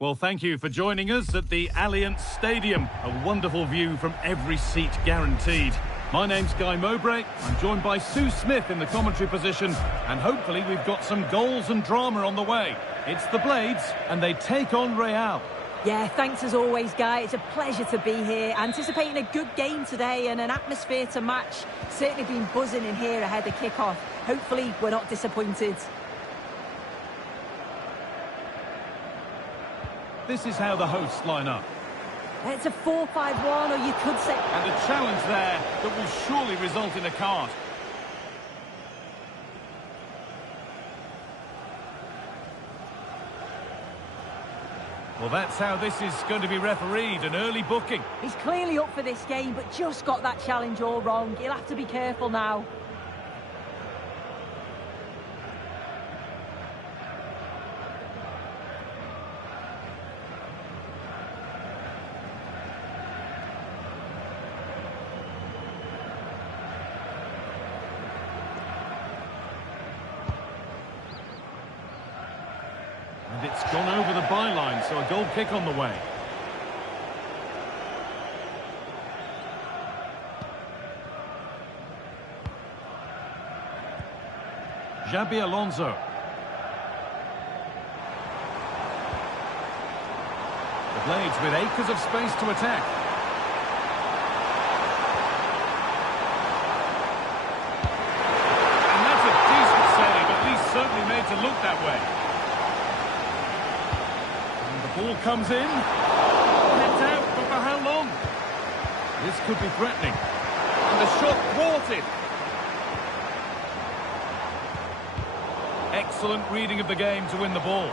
Well, thank you for joining us at the Allianz Stadium. A wonderful view from every seat guaranteed. My name's Guy Mowbray. I'm joined by Sue Smith in the commentary position, and hopefully we've got some goals and drama on the way. It's the Blades, and they take on Real. Yeah, thanks as always, Guy. It's a pleasure to be here. Anticipating a good game today and an atmosphere to match. Certainly been buzzing in here ahead of kick-off. Hopefully we're not disappointed. This is how the hosts line up. It's a 4-5-1, or you could say... And a challenge there that will surely result in a card. Well, that's how this is going to be refereed, an early booking. He's clearly up for this game, but just got that challenge all wrong. He'll have to be careful now. And it's gone over the byline, so a goal kick on the way. Xabi Alonso. The Blades with acres of space to attack. And that's a decent save, at least certainly made to look that way. Ball comes in, kept out, but for how long? This could be threatening. And the shot thwarted. Excellent reading of the game to win the ball.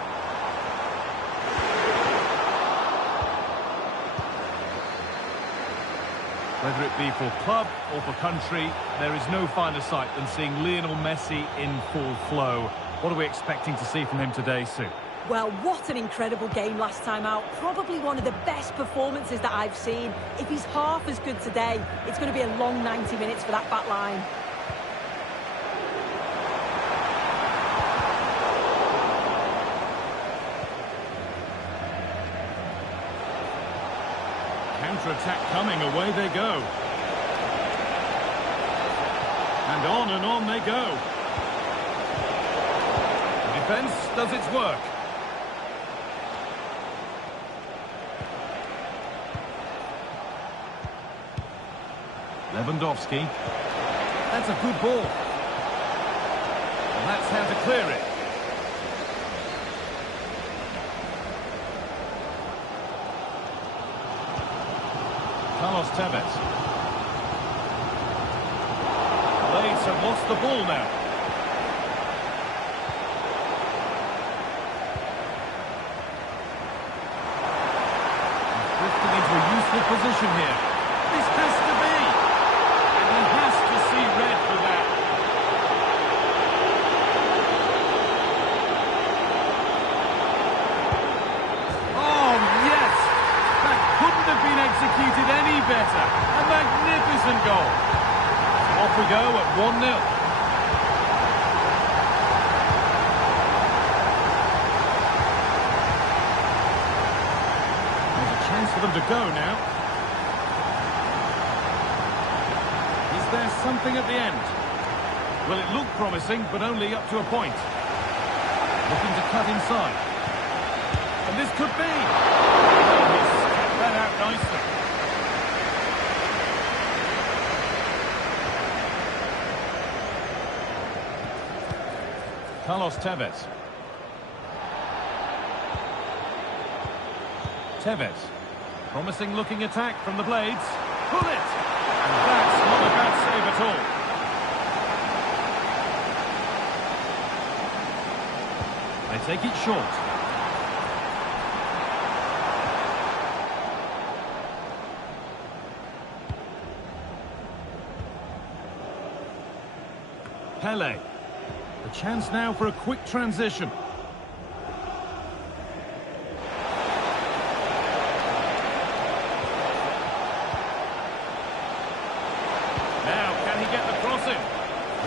Whether it be for club or for country, there is no finer sight than seeing Lionel Messi in full flow. What are we expecting to see from him today, Sue? Well, what an incredible game last time out. Probably one of the best performances that I've seen. If he's half as good today, it's going to be a long 90 minutes for that back line. Counter-attack coming, away they go. And on they go. The defence does its work. Lewandowski. That's a good ball. And that's how to clear it. Carlos Tevez. Blades have lost the ball now. He's drifting into a useful position here. This has to be. And he has to see red for that. Oh, yes! That couldn't have been executed any better. A magnificent goal. Off we go at 1-0. There's a chance for them to go now. Is there something at the end? Well, it looked promising, but only up to a point. Looking to cut inside. And this could be. Oh, he's kept that out nicely. Carlos Tevez. Tevez. Promising looking attack from the Blades. Pull it! And that's not a bad save at all. They take it short. Pele. A chance now for a quick transition. Now, can he get the cross in?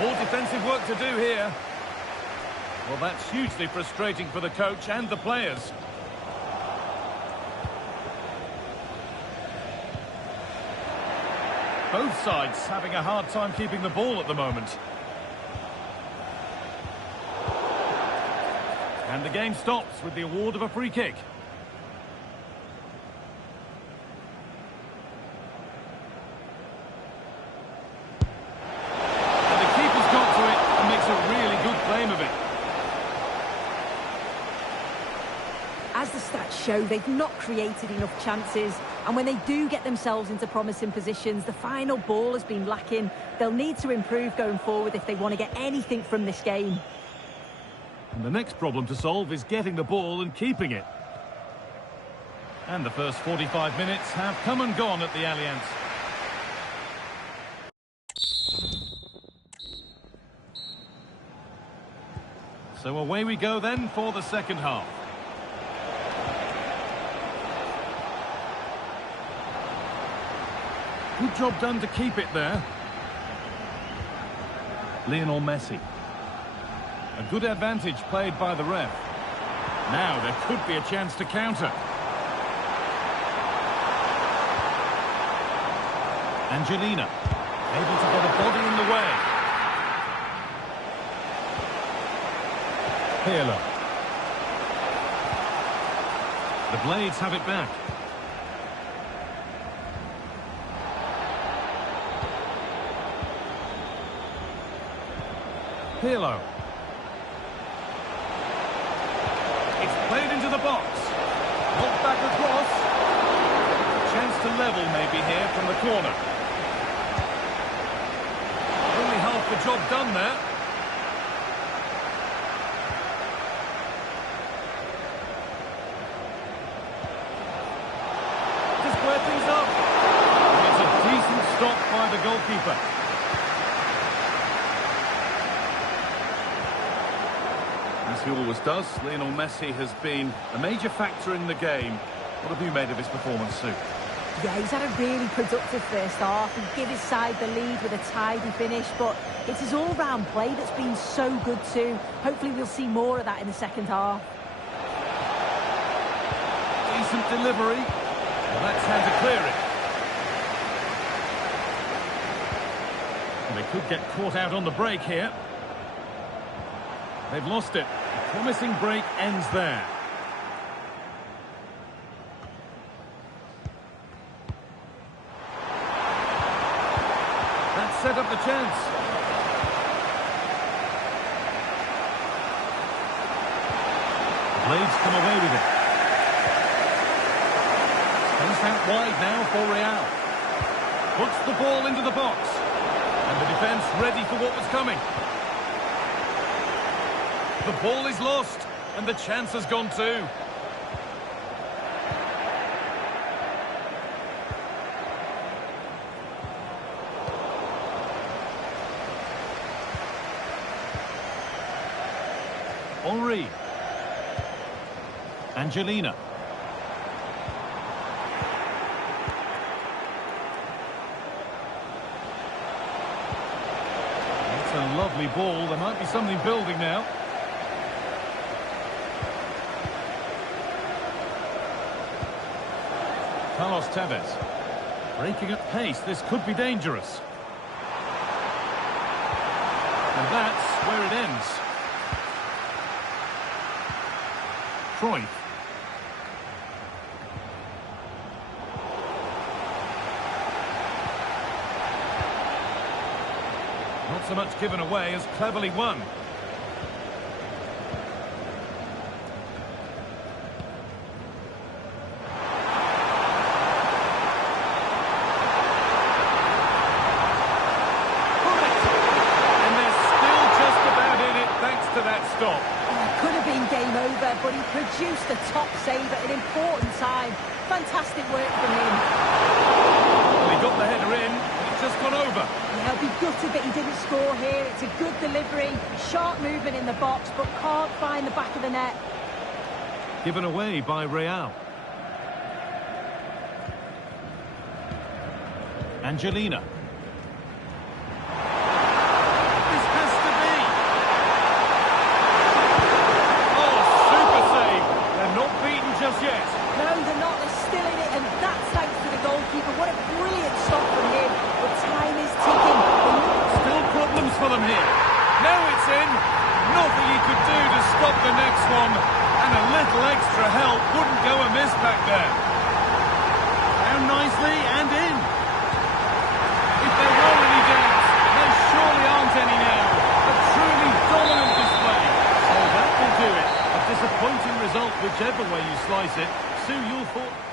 More defensive work to do here. Well, that's hugely frustrating for the coach and the players. Both sides having a hard time keeping the ball at the moment. And the game stops with the award of a free kick. And the keeper's got to it and makes a really good claim of it. As the stats show, they've not created enough chances, and when they do get themselves into promising positions, the final ball has been lacking. They'll need to improve going forward if they want to get anything from this game. And the next problem to solve is getting the ball and keeping it. And the first 45 minutes have come and gone at the Allianz. So away we go then for the second half. Good job done to keep it there. Lionel Messi. A good advantage played by the ref. Now there could be a chance to counter. Angelina, able to get a body in the way. Pirlo. The Blades have it back. Pirlo. It's played into the box. Knocked back across. Chance to level maybe here from the corner. Only half the job done there. To square things up. And it's a decent stop by the goalkeeper. As he always does, Lionel Messi has been a major factor in the game. What have you made of his performance, Sue? Yeah, he's had a really productive first half. He gave his side the lead with a tidy finish, but it's his all-round play that's been so good too. Hopefully we'll see more of that in the second half. Decent delivery. Well, that's how to clear it. And they could get caught out on the break here. They've lost it. A promising break ends there. That set up the chance. Blades come away with it. Space out wide now for Real. Puts the ball into the box. And the defence ready for what was coming. The ball is lost, and the chance has gone too. Henry. Angelina. It's a lovely ball. There might be something building now. Carlos Tevez. Breaking at pace, this could be dangerous. And that's where it ends. Cruyff. Not so much given away as cleverly won. Stop. Could have been game over, but he produced a top save at an important time. Fantastic work from him. Well, he got the header in, but it's just gone over. Yeah, he'll be gutted that he didn't score here. It's a good delivery, sharp movement in the box, but can't find the back of the net. Given away by Real. Angelina. Just yet. No, they're not. They're still in it, and that's thanks to the goalkeeper. What a brilliant stop from him. But for them here. Now it's in. Nothing he could do to stop the next one. And a little extra help wouldn't go amiss back there. Down nicely and in. If there were any doubts, there surely aren't any now. A truly dominant display. So that will do it. A disappointing result, whichever way you slice it. Sue, your thoughts?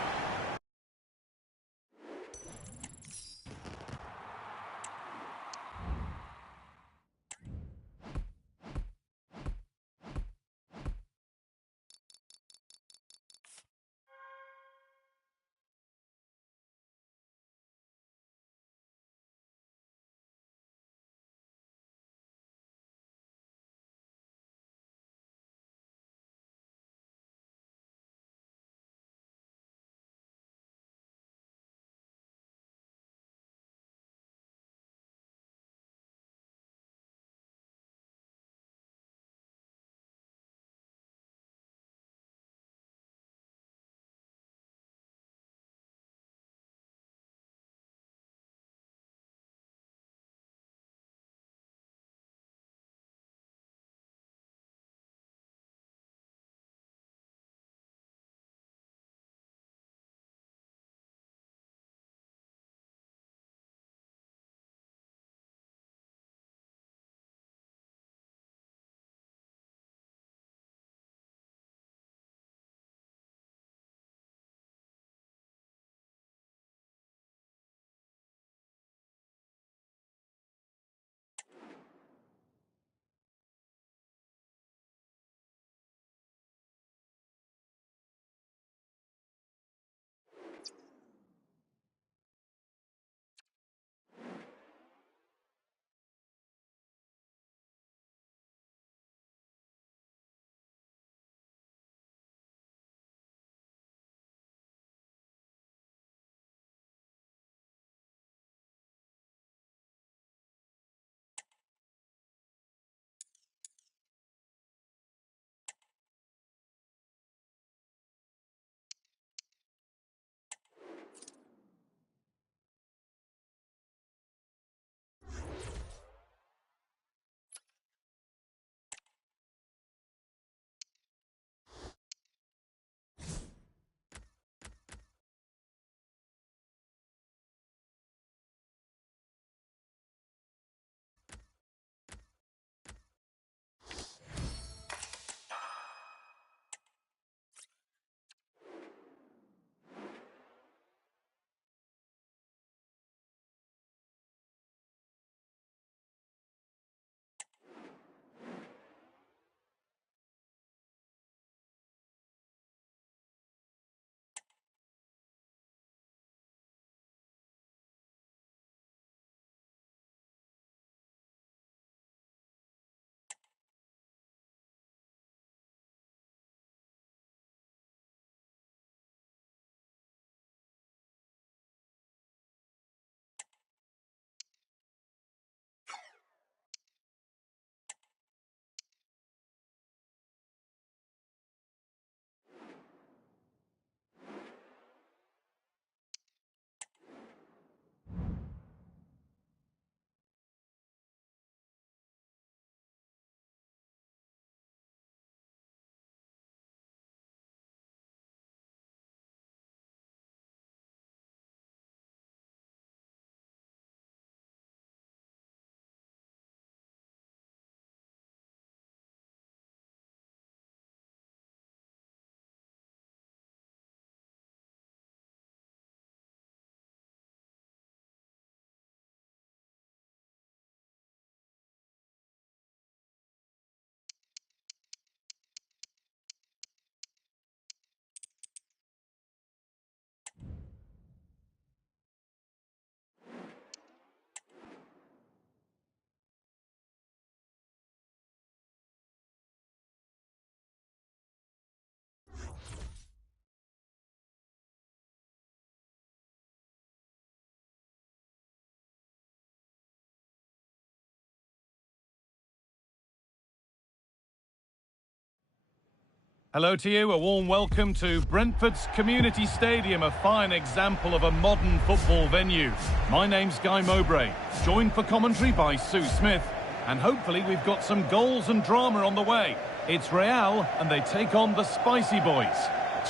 Hello to you, a warm welcome to Brentford's Community Stadium, a fine example of a modern football venue. My name's Guy Mowbray, joined for commentary by Sue Smith. And hopefully we've got some goals and drama on the way. It's Real, and they take on the Spicy Boys.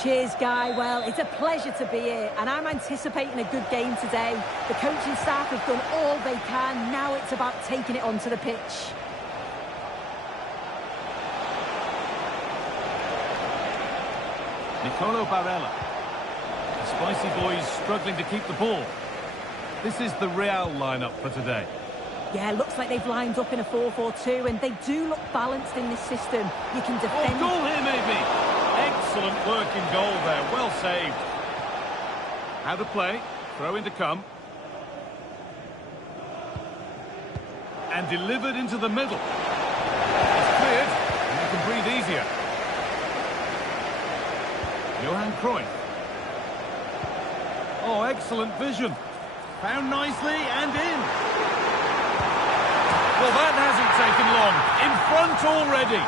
Cheers, Guy. Well, it's a pleasure to be here, and I'm anticipating a good game today. The coaching staff have done all they can. Now it's about taking it onto the pitch. Nicolo Barella. The Spicy Boys struggling to keep the ball. This is the Real lineup for today. Yeah, looks like they've lined up in a 4-4-2, and they do look balanced in this system. You can defend... Oh, goal here, maybe! Excellent work in goal there, well saved. How to play, throw in to come. And delivered into the middle. It's cleared, and you can breathe easier. Johan Cruyff. Oh, excellent vision. Found nicely and in. Well, that hasn't taken long. In front already.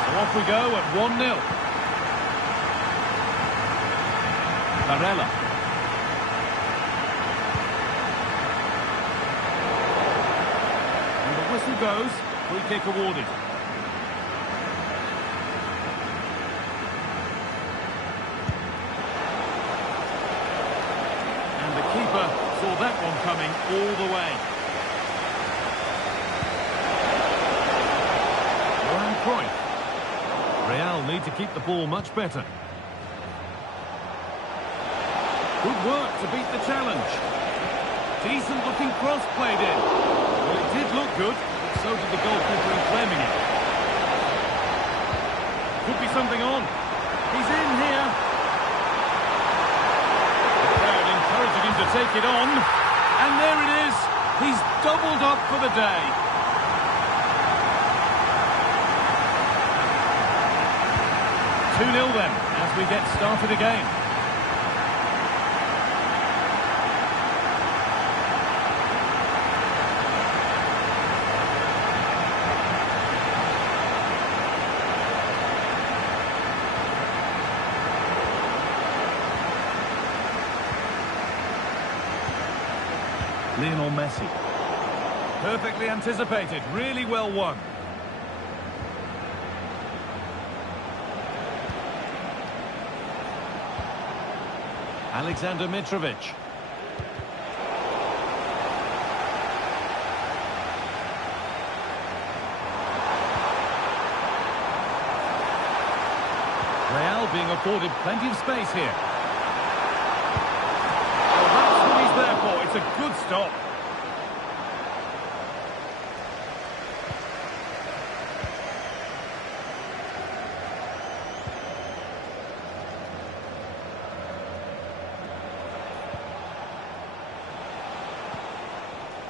So off we go at 1-0. Barella. And the whistle goes. Free kick awarded. And the keeper saw that one coming all the way. Cruyff. Real need to keep the ball much better. Good work to beat the challenge. Decent looking cross played in. Well, it did look good, but so did the goalkeeper in claiming it. Could be something on. He's in here. The crowd encouraging him to take it on. And there it is. He's doubled up for the day. 2-0 then, as we get started again. Lionel Messi. Perfectly anticipated, really well won. Alexander Mitrovic. Real being afforded plenty of space here. Well, that's what he's there for. It's a good stop.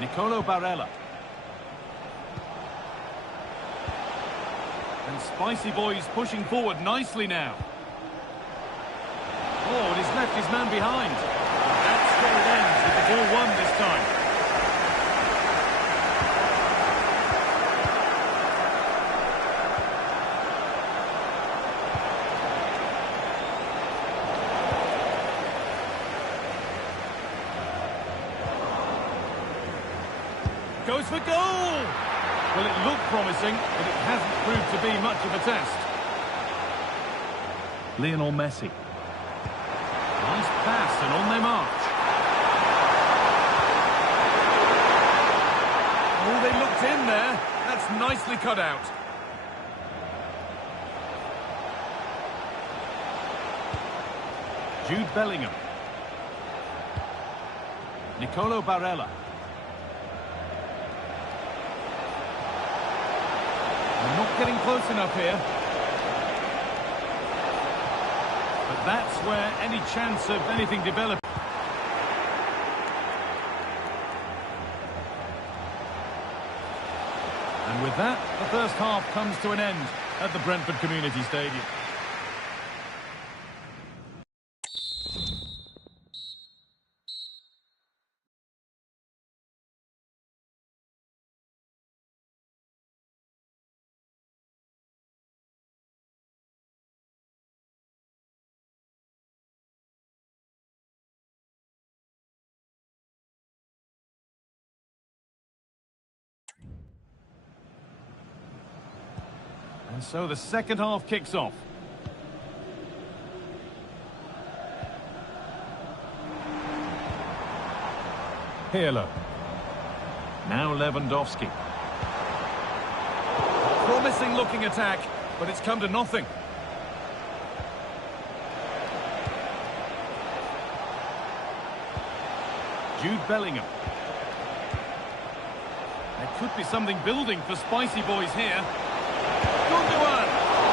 Nicolo Barella. And Spicy Boys pushing forward nicely now. Oh, and he's left his man behind. That's where it ends with the ball won this time. Goes for goal! Well, it looked promising, but it hasn't proved to be much of a test. Lionel Messi. Nice pass, and on they march. Oh, they looked in there. That's nicely cut out. Jude Bellingham. Nicolo Barella. They're not getting close enough here. But that's where any chance of anything developing. And with that, the first half comes to an end at the Brentford Community Stadium. And so the second half kicks off. Pirlo. Now Lewandowski. Promising looking attack, but it's come to nothing. Jude Bellingham. There could be something building for Spicy Boys here. Gundogan!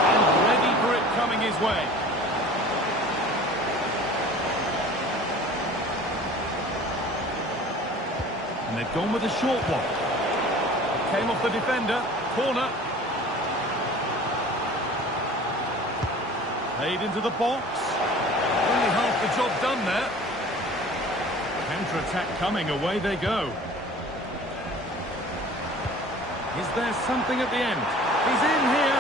And ready for it coming his way. And they've gone with a short one. It came off the defender. Corner. Played into the box. Only half the job done there. Counter-attack coming, away they go. Is there something at the end? He's in here.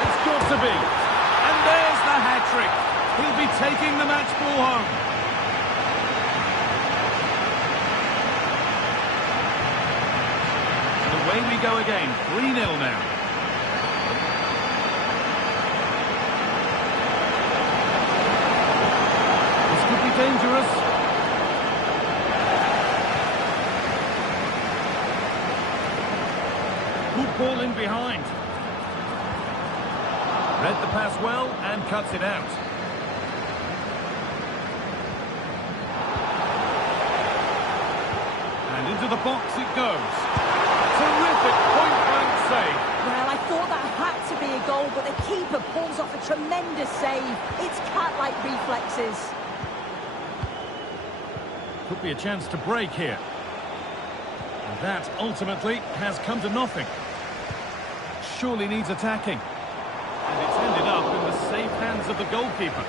It's got to be. And there's the hat-trick. He'll be taking the match ball home. Away we go again. 3-0 now. This could be dangerous. Good ball in behind. Read the pass well and cuts it out. And into the box it goes. Terrific point-blank save. Well, I thought that had to be a goal, but the keeper pulls off a tremendous save. It's cat-like reflexes. Could be a chance to break here. And that ultimately has come to nothing. Surely needs attacking. And it's ended up in the safe hands of the goalkeeper.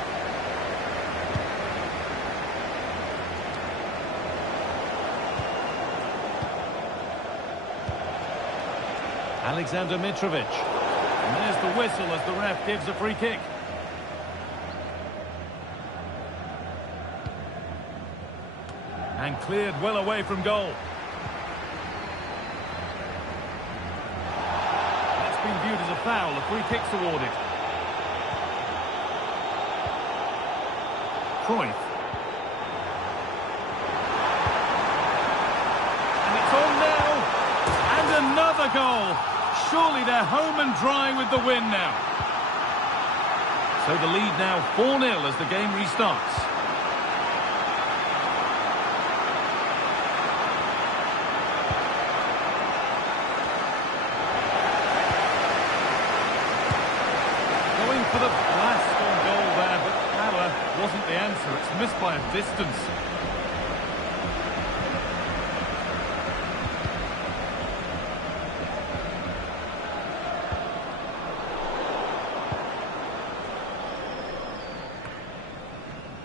Alexander Mitrovic. And there's the whistle as the ref gives a free kick. And cleared well away from goal. That's been viewed as a foul. A free kick's awarded. Cruyff. And it's on now. And another goal. Surely they're home and dry with the win now. So the lead now 4-0 as the game restarts. Going for the blast on goal there, but power wasn't the answer. It's missed by a distance.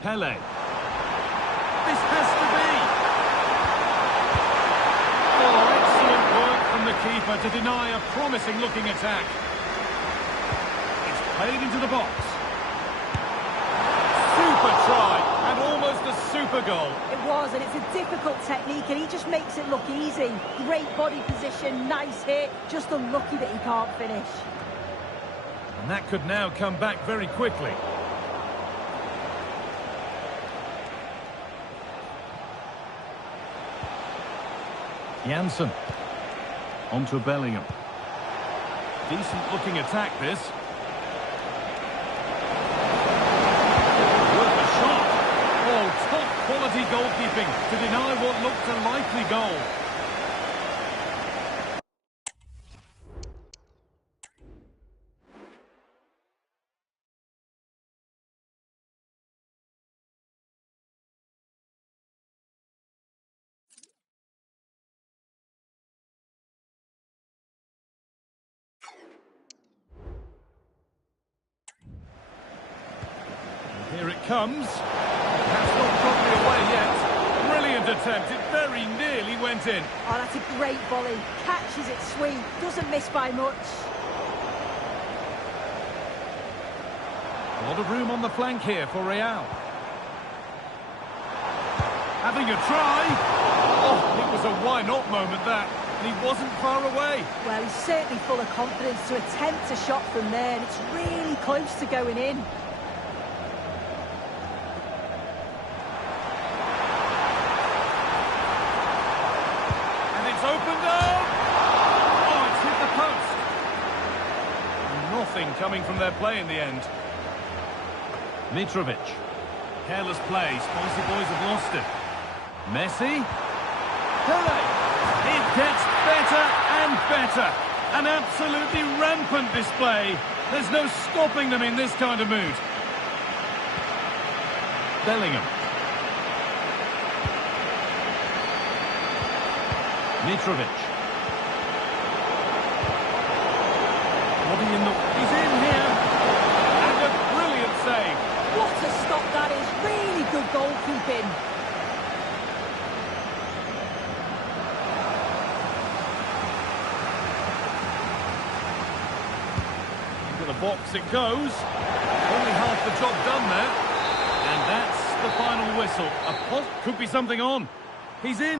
Pele. This has to be. Oh, excellent work from the keeper to deny a promising-looking attack. It's played into the box. Super try, and almost a super goal. It was, and it's a difficult technique, and he just makes it look easy. Great body position, nice hit, just unlucky that he can't finish. And that could now come back very quickly. Janssen. Onto Bellingham. Decent looking attack this. Worth a shot. Oh, top quality goalkeeping to deny what looked a likely goal. Here it comes. That's not properly away yet. Brilliant attempt. It very nearly went in. Oh, that's a great volley. Catches it sweet. Doesn't miss by much. A lot of room on the flank here for Real. Having a try. Oh, it was a why not moment that. and he wasn't far away. Well, he's certainly full of confidence to attempt a shot from there, and it's really close to going in. It's opened up! Oh, it's hit the post. Nothing coming from their play in the end. Mitrovic. Careless play. Spicy boys have lost it. Messi. Pele. It gets better and better. An absolutely rampant display. There's no stopping them in this kind of mood. Bellingham. Mitrovic. What do you know? He's in here. And a brilliant save. What a stop that is. Really good goalkeeping. Into the box it goes. Only half the job done there. And that's the final whistle. A pot could be something on. He's in.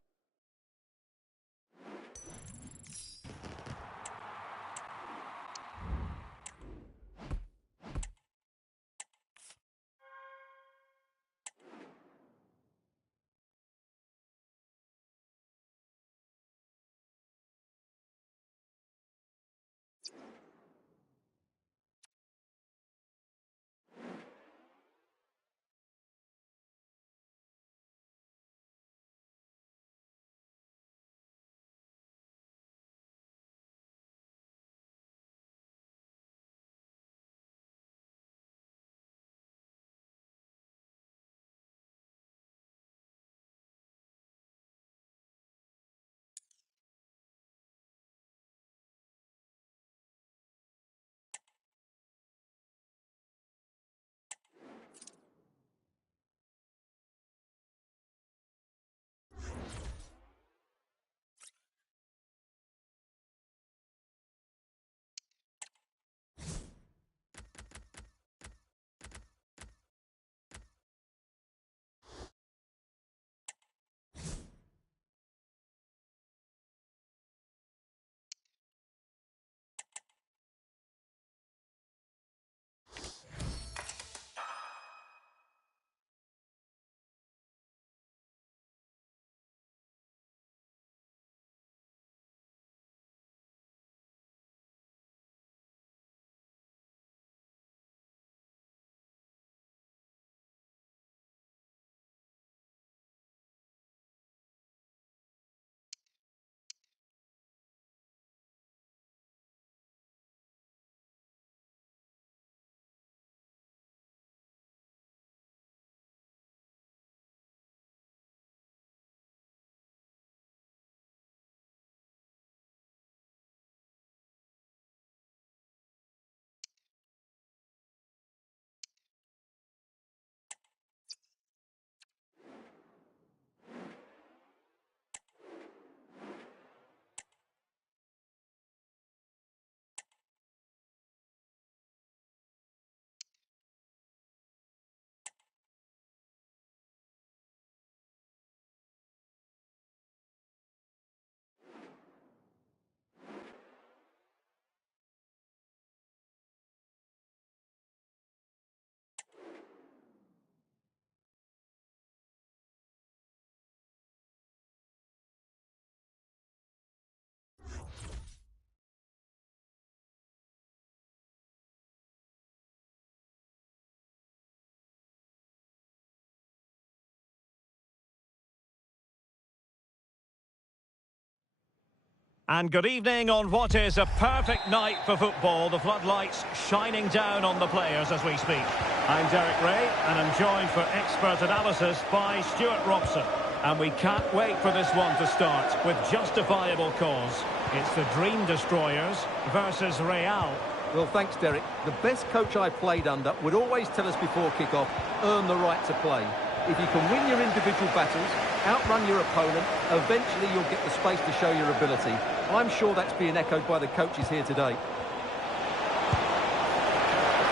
And good evening on what is a perfect night for football. The floodlights shining down on the players as we speak. I'm Derek Ray, and I'm joined for expert analysis by Stuart Robson. And we can't wait for this one to start with justifiable cause. It's the Dream Destroyers versus Real. Well, thanks, Derek. The best coach I played under would always tell us before kick-off, earn the right to play. If you can win your individual battles, outrun your opponent, eventually you'll get the space to show your ability. I'm sure that's being echoed by the coaches here today.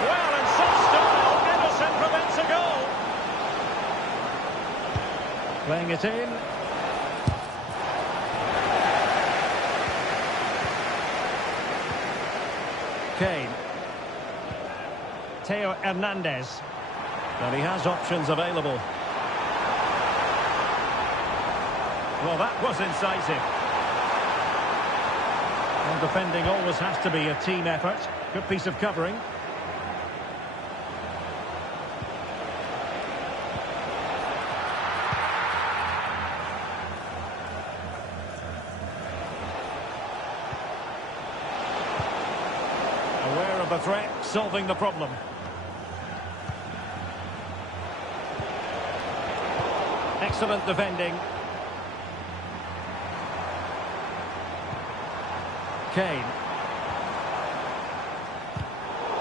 Well, in some style, Edison prevents a goal. Playing it in. Kane. Theo Hernandez. And he has options available. Well, that was incisive. Well, defending always has to be a team effort. Good piece of covering. Aware of the threat, solving the problem. Excellent defending. Kane.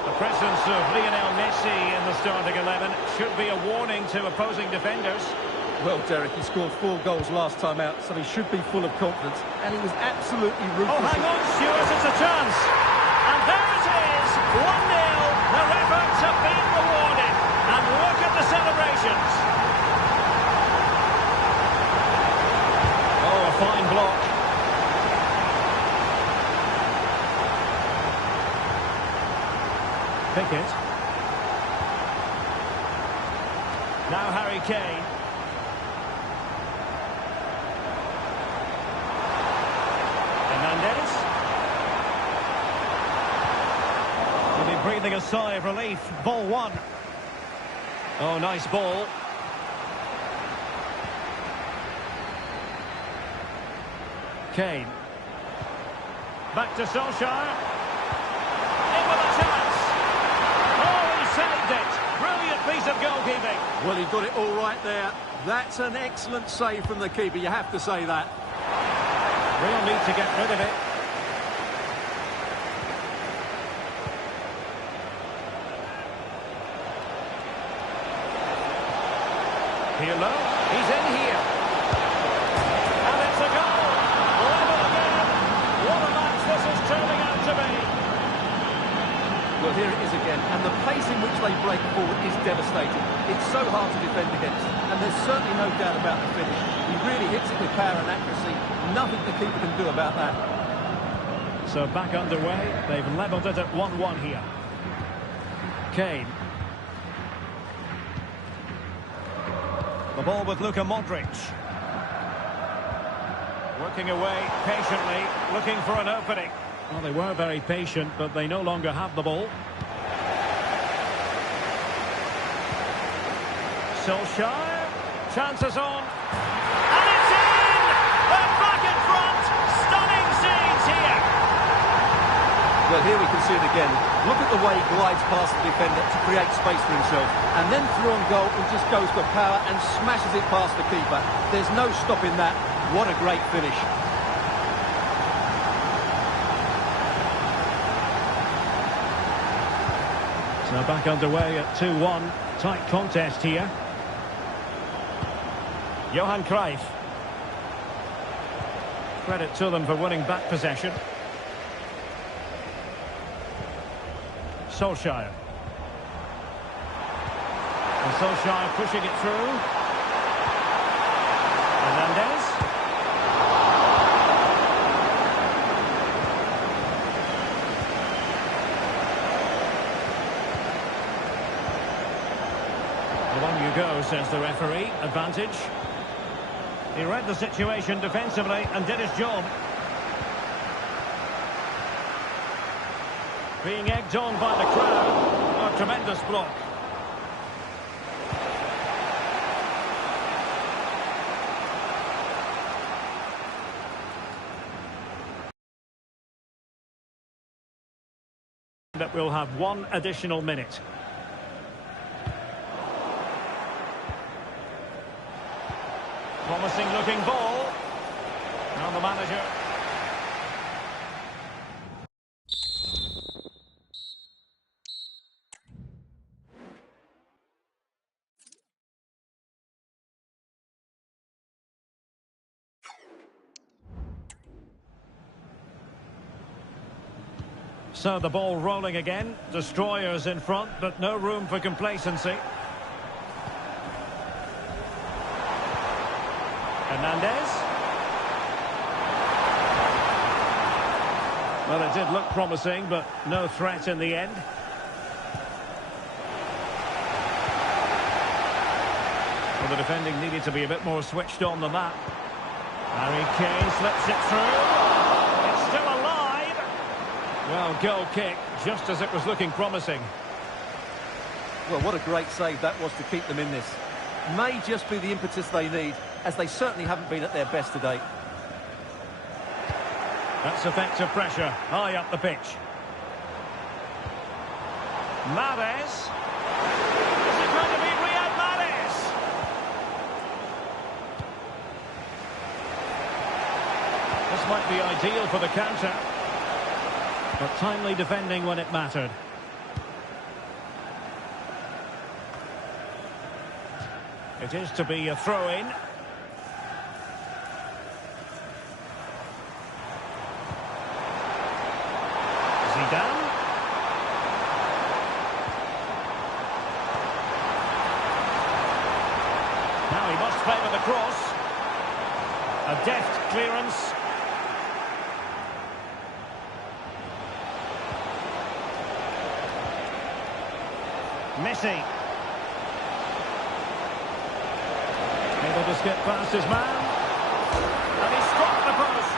The presence of Lionel Messi in the starting 11 should be a warning to opposing defenders. Well, Derek, he scored 4 goals last time out, so he should be full of confidence. And he was absolutely ruthless. Oh, hang on, Stuart, it's a chance. And there it is, 1-0. Their efforts have been rewarded. And look at the celebrations. Oh, a fine block. Pickett. Now Harry Kane. Hernandez. Will be breathing a sigh of relief. Ball 1. Oh, nice ball. Kane. Back to Solskjaer. In with a chance. Saved it. Brilliant piece of goalkeeping. Well, he got it all right there. That's an excellent save from the keeper, you have to say that. Real need to get rid of it. Pirlo. He's in here. And it's a goal. Level again. What a match this is turning out to be. Well, here it is again, and the pace in which they break forward is devastating. It's so hard to defend against, and there's certainly no doubt about the finish. He really hits it with power and accuracy. Nothing the keeper can do about that. So back underway. They've levelled it at 1-1 here. Kane. The ball with Luka Modric. Working away patiently, looking for an opening. Well, they were very patient, but they no longer have the ball. Solskjaer. Chances on. And it's in! They're back in front! Stunning scenes here! Well, here we can see it again. Look at the way he glides past the defender to create space for himself. And then through on goal, he just goes for power and smashes it past the keeper. There's no stopping that. What a great finish. So back underway at 2-1. Tight contest here. Johan Cruyff. Credit to them for winning back possession. Solskjaer. And Solskjaer pushing it through. Hernandez. On you go, says the referee. Advantage. He read the situation defensively and did his job. Being egged on by the crowd. A tremendous block. That we'll have 1 additional minute. Promising looking ball. Now the manager. So the ball rolling again. Destroyers in front, but no room for complacency. Hernandez. Well, it did look promising, but no threat in the end. Well, the defending needed to be a bit more switched on than that. Harry Kane slips it through. It's still alive. Well, goal kick, just as it was looking promising. Well, what a great save that was to keep them in this. May just be the impetus they need, as they certainly haven't been at their best today. That's effective pressure, high up the pitch. Mahrez. Is it going to be Riyad Mahrez? This might be ideal for the counter. But timely defending when it mattered. It is to be a throw-in. Zidane. Now he must play with the cross. A deft clearance. Messi. Able to skip past his man. And he struck the post.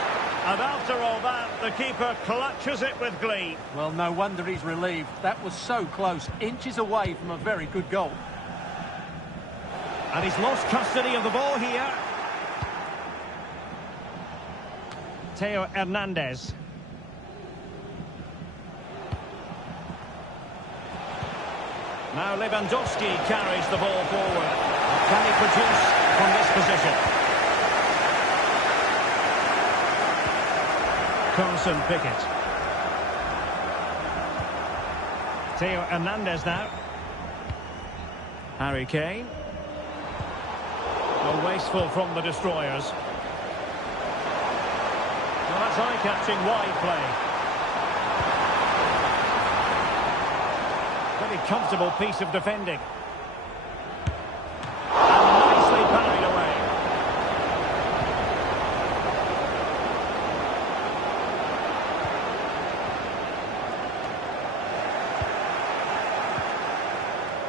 And after all that, the keeper clutches it with glee. Well, no wonder he's relieved. That was so close, inches away from a very good goal. And he's lost custody of the ball here. Theo Hernandez. Now Lewandowski carries the ball forward. Can he produce from this position? Carson Pickett. Theo Hernandez now. Harry Kane. Well, wasteful from the destroyers. Well, that's eye-catching wide play. Very comfortable piece of defending. And nicely parried away.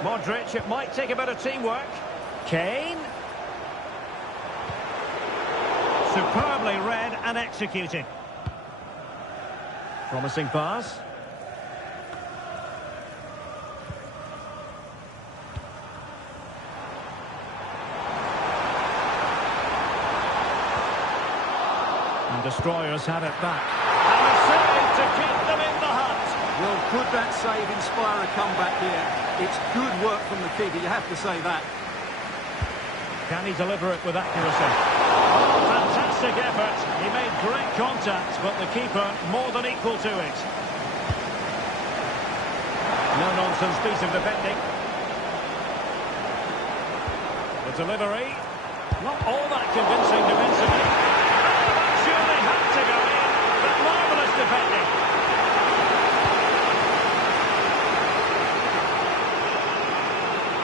Modric, it might take a bit of teamwork. Kane. Superbly read and executed. Promising pass. And destroyers have it back. And a save to keep them in the hunt. Well, could that save inspire a comeback here? It's good work from the keeper, you have to say that. Can he deliver it with accuracy? Oh, fantastic effort. He made great contact, but the keeper more than equal to it. No-nonsense piece of defending. The delivery. Not all that convincing defensively. Surely had to go in, but marvellous defending.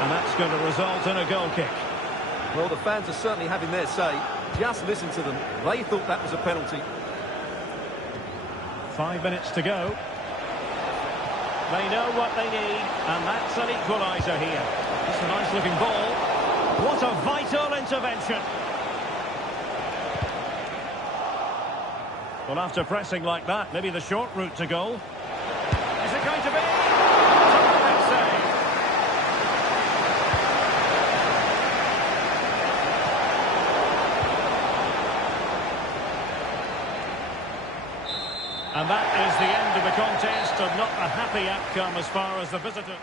And that's going to result in a goal kick. Well, the fans are certainly having their say. Just listen to them. They thought that was a penalty. 5 minutes to go. They know what they need, and that's an equaliser here. It's a nice-looking ball. What a vital intervention. Well, after pressing like that, maybe the short route to goal. Is it going to be? Terrific save. And that is the end of the contest, and not a happy outcome as far as the visitor.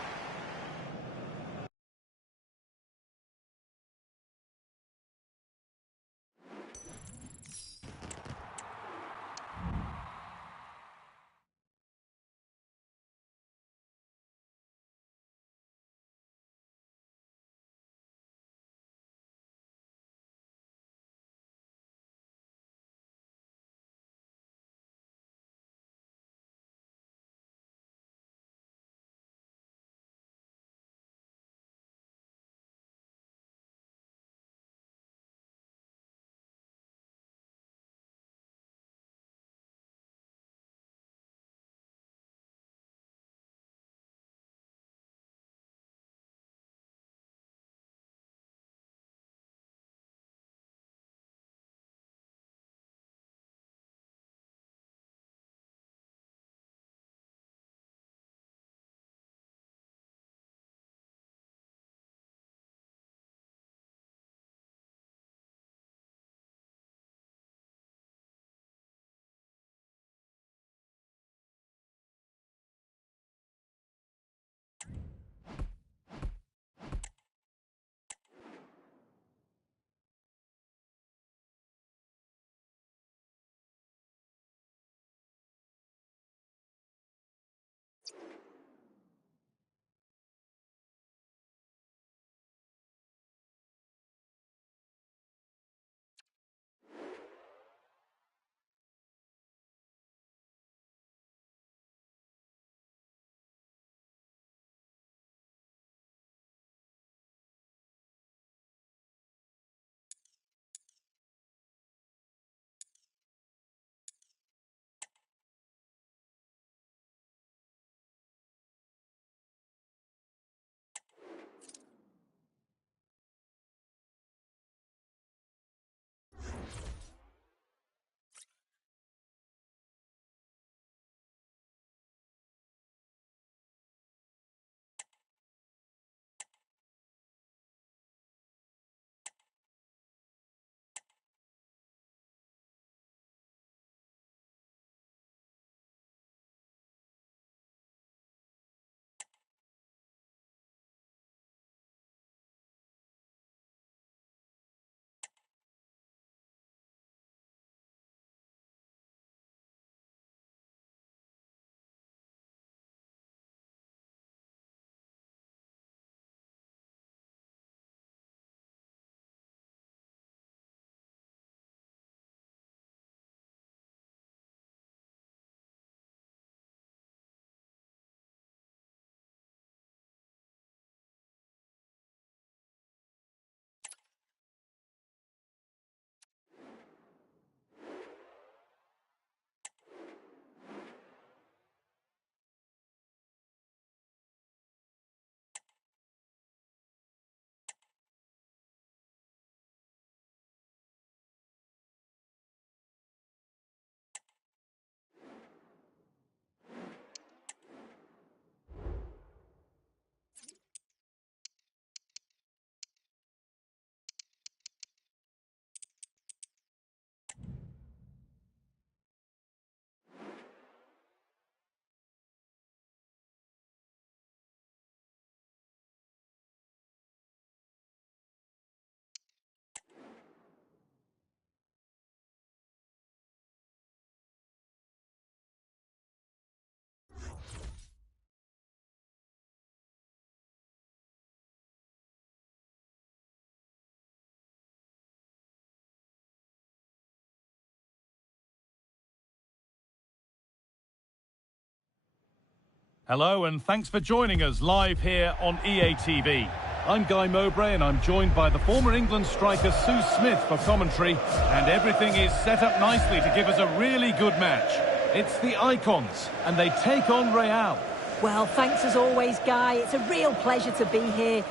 Hello and thanks for joining us live here on EA TV. I'm Guy Mowbray and I'm joined by the former England striker Sue Smith for commentary, and everything is set up nicely to give us a really good match. It's the Icons and they take on Real. Well, thanks as always, Guy. It's a real pleasure to be here.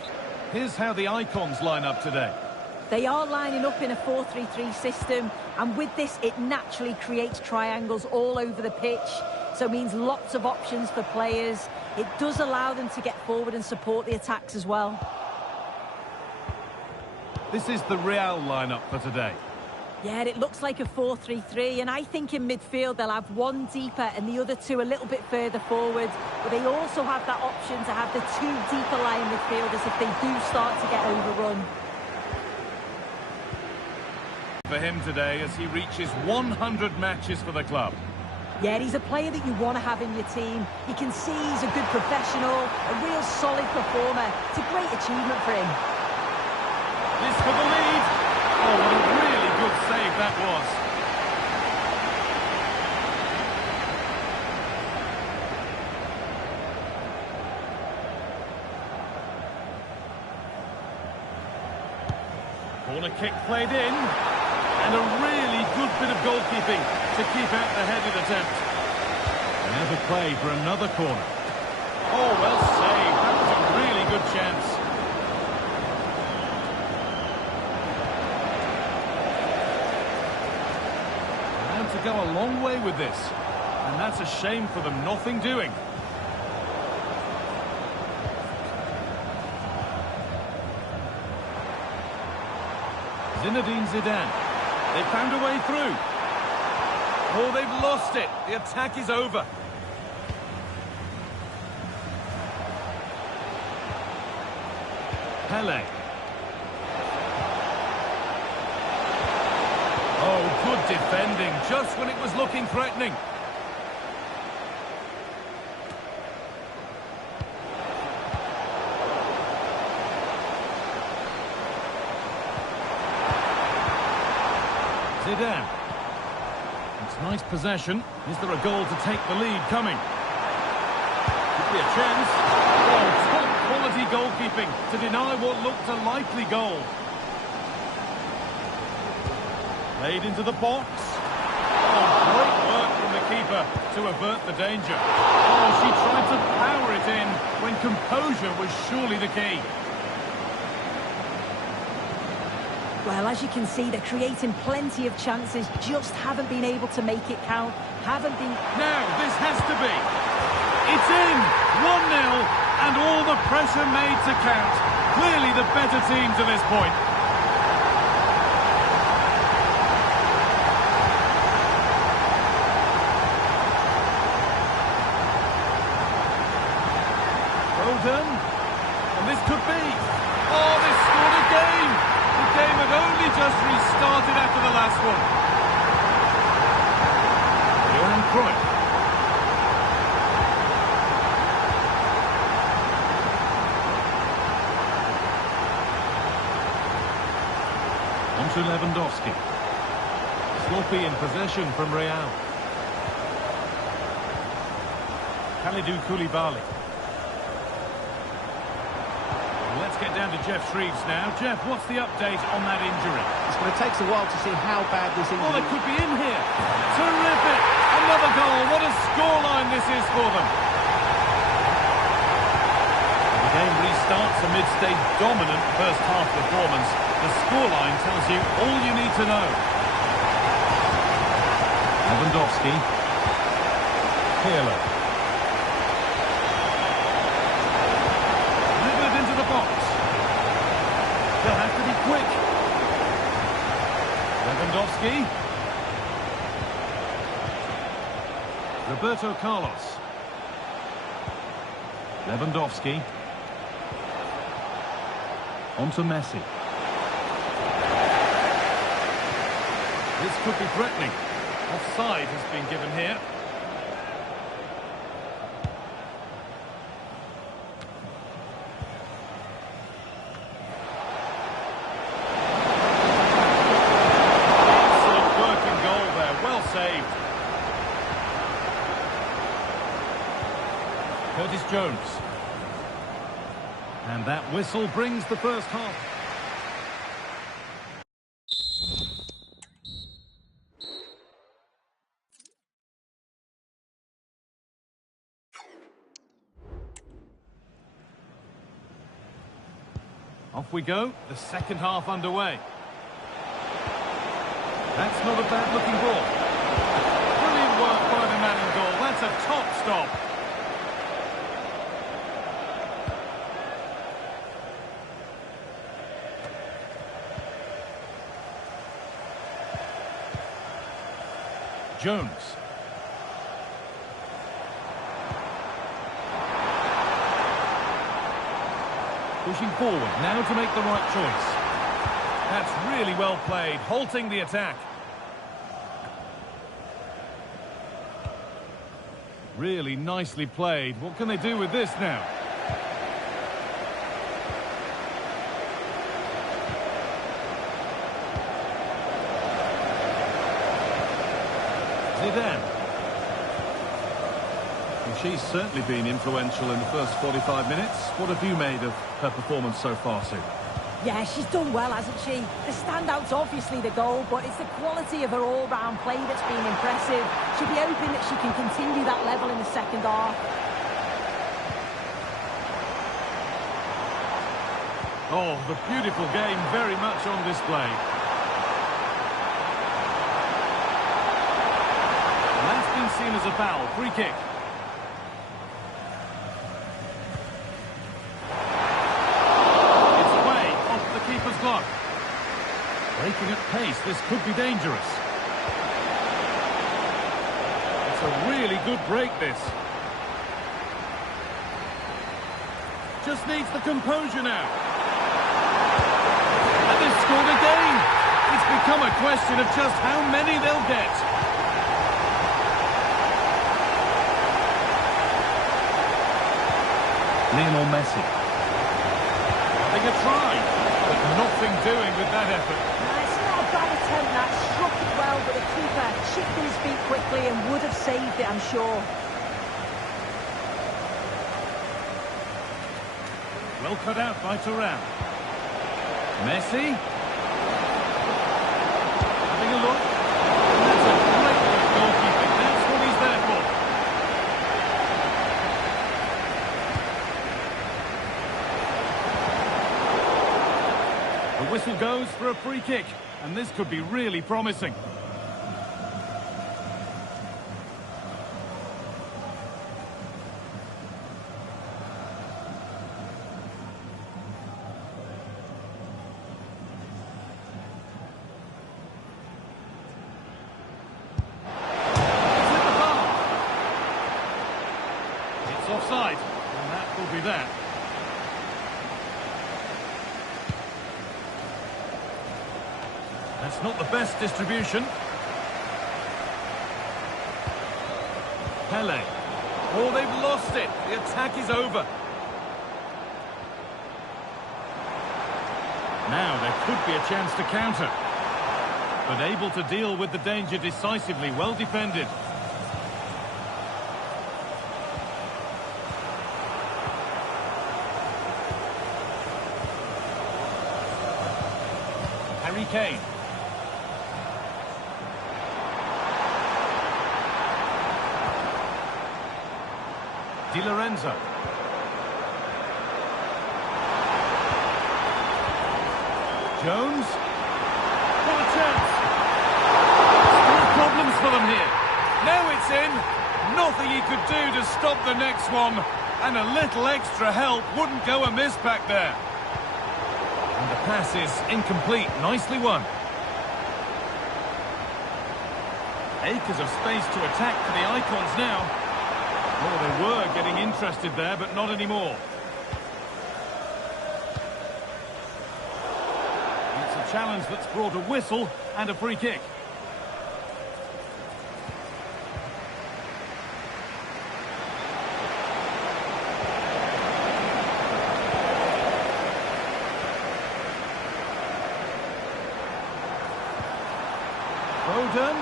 Here's how the Icons line up today. They are lining up in a 4-3-3 system, and with this it naturally creates triangles all over the pitch, so means lots of options for players. It does allow them to get forward and support the attacks as well. This is the Real lineup for today. Yeah, it looks like a 4-3-3, and I think in midfield they'll have one deeper and the other two a little bit further forward, but they also have that option to have the two deeper lying midfielders if they do start to get overrun. For him today as he reaches 100 matches for the club. Yeah, he's a player that you want to have in your team. You can see he's a good professional, a real solid performer. It's a great achievement for him. This for the lead. Oh, what a really good save that was. Corner kick played in. And a really good bit of goalkeeping to keep out the headed attempt. Now to play for another corner. Oh, well saved. That was a really good chance. Allowed to go a long way with this. And that's a shame for them. Nothing doing. Zinedine Zidane. They found a way through. Oh, they've lost it. The attack is over. Pele. Oh, good defending, just when it was looking threatening. Zidane. It's nice possession. Is there a goal to take the lead coming? Could be a chance. Oh, top quality goalkeeping to deny what looked a likely goal. Played into the box. Oh, great work from the keeper to avert the danger. Oh, she tried to power it in when composure was surely the key. Well, as you can see, they're creating plenty of chances, just haven't been able to make it count, haven't been... Now, this has to be. It's in! 1-0, and all the pressure made to count. Clearly the better team to this point. Foden. And this could be. Oh, they scored again! The game had only just restarted after the last one. Johan Cruyff. On to Lewandowski. Sloppy in possession from Real. Kalidou Koulibaly. Let's get down to Jeff Shreves now. Jeff, what's the update on that injury? It's going to take us a while to see how bad this injury Oh, it could be in here. Terrific. Another goal. What a scoreline this is for them. The game restarts amidst a dominant first half performance. The scoreline tells you all you need to know. Lewandowski. Pirlo. Delivered into the box. They'll have to be quick. Lewandowski. Roberto Carlos. Lewandowski. On to Messi. This could be threatening. Offside has been given here. Excellent work and goal there. Well saved. Curtis Jones. And that whistle brings the first half. Off we go, the second half underway. That's not a bad looking ball. Brilliant work by the man in goal. That's a top stop. Jones. Pushing forward, now to make the right choice. That's really well played, halting the attack. Really nicely played. What can they do with this now? Zidane. Well, she's certainly been influential in the first 45 minutes. What have you made of her performance so far, Sue? Yeah, she's done well, hasn't she? The standout's obviously the goal, but it's the quality of her all-round play that's been impressive. She'll be hoping that she can continue that level in the second half. Oh, the beautiful game very much on display. And that's been seen as a foul. Free kick. Block. Breaking at pace, this could be dangerous. It's a really good break, this. Just needs the composure now. And they've scored again. It's become a question of just how many they'll get. Lionel Messi. Having a try. But nothing doing with that effort. It's not a bad attempt, that. Struck it shifted his feet quickly and would have saved it, I'm sure. Well cut out by Thuram. Messi. Having a look. That's a great bit of goalkeeping. That's what he's there for. The whistle goes for a free kick, and this could be really promising. Offside, and that will be that. That's not the best distribution. Pele. Oh, they've lost it. The attack is over. Now there could be a chance to counter. But able to deal with the danger decisively. Well defended. Harry Kane. Di Lorenzo. Jones. What a chance. Still problems for them here. Now it's in. Nothing he could do to stop the next one. And a little extra help wouldn't go amiss back there. And the pass is incomplete. Nicely won. Acres of space to attack for the Icons now. Oh, they were getting interested there, but not anymore. It's a challenge that's brought a whistle and a free kick. Foden.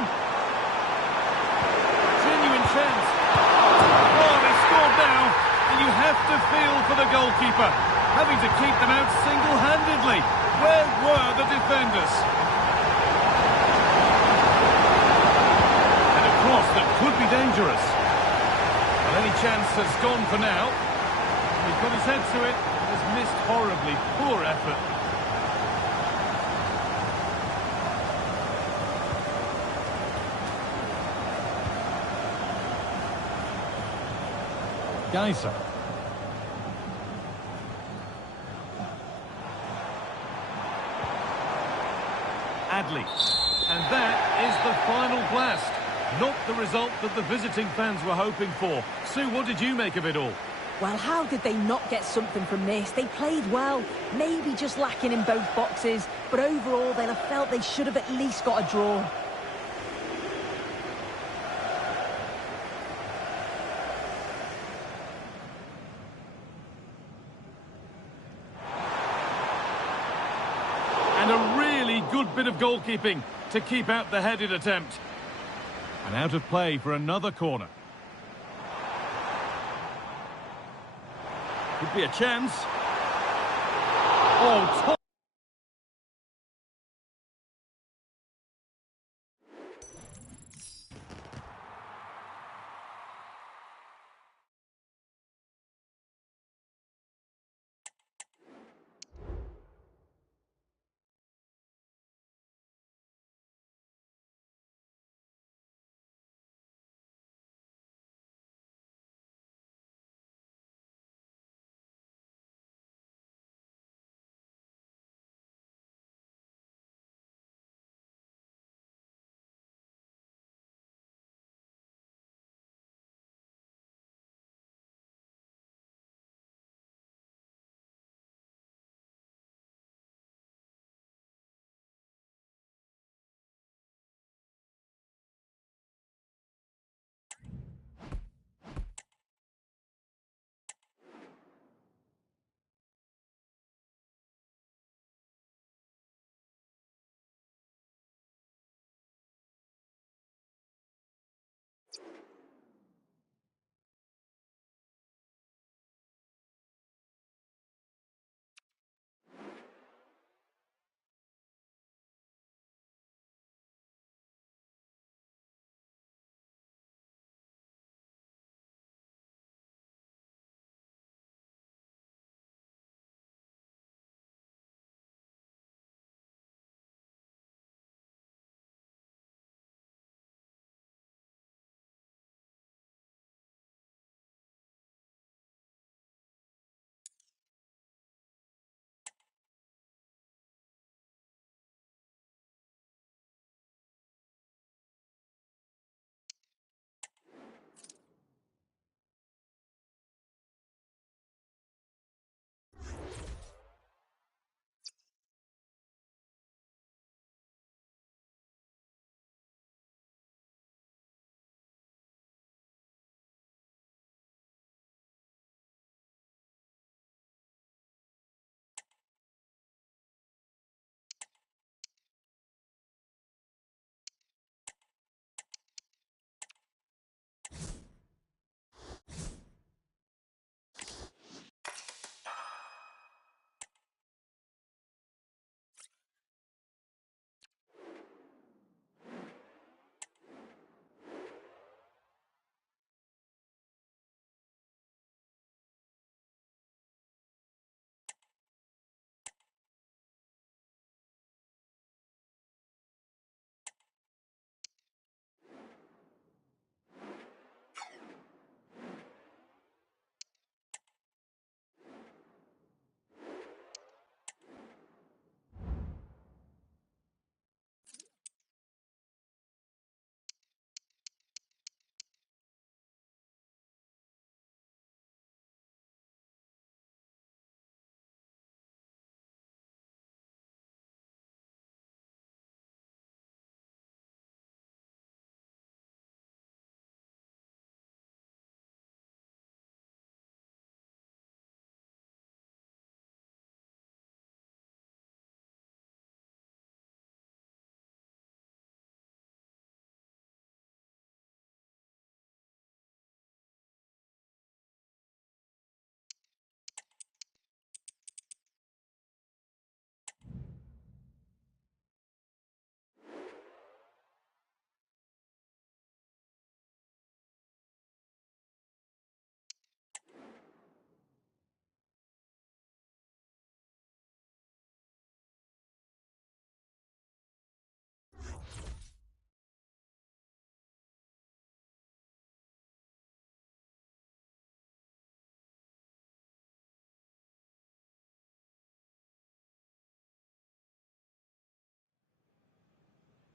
Genuine chance. Oh, they scored now. And you have to feel for the goalkeeper. Having to keep them out single-handedly. Where were the defenders? And a cross that could be dangerous. Well, any chance has gone for now. He's got his head to it. Has missed horribly. Poor effort. Geyser. Adli. And that is the final blast. Not the result that the visiting fans were hoping for. Sue, what did you make of it all? Well, how did they not get something from this? They played well, maybe just lacking in both boxes, but overall they'll have felt they should have at least got a draw. And a really good bit of goalkeeping to keep out the headed attempt. And out of play for another corner. Could be a chance. Oh, top.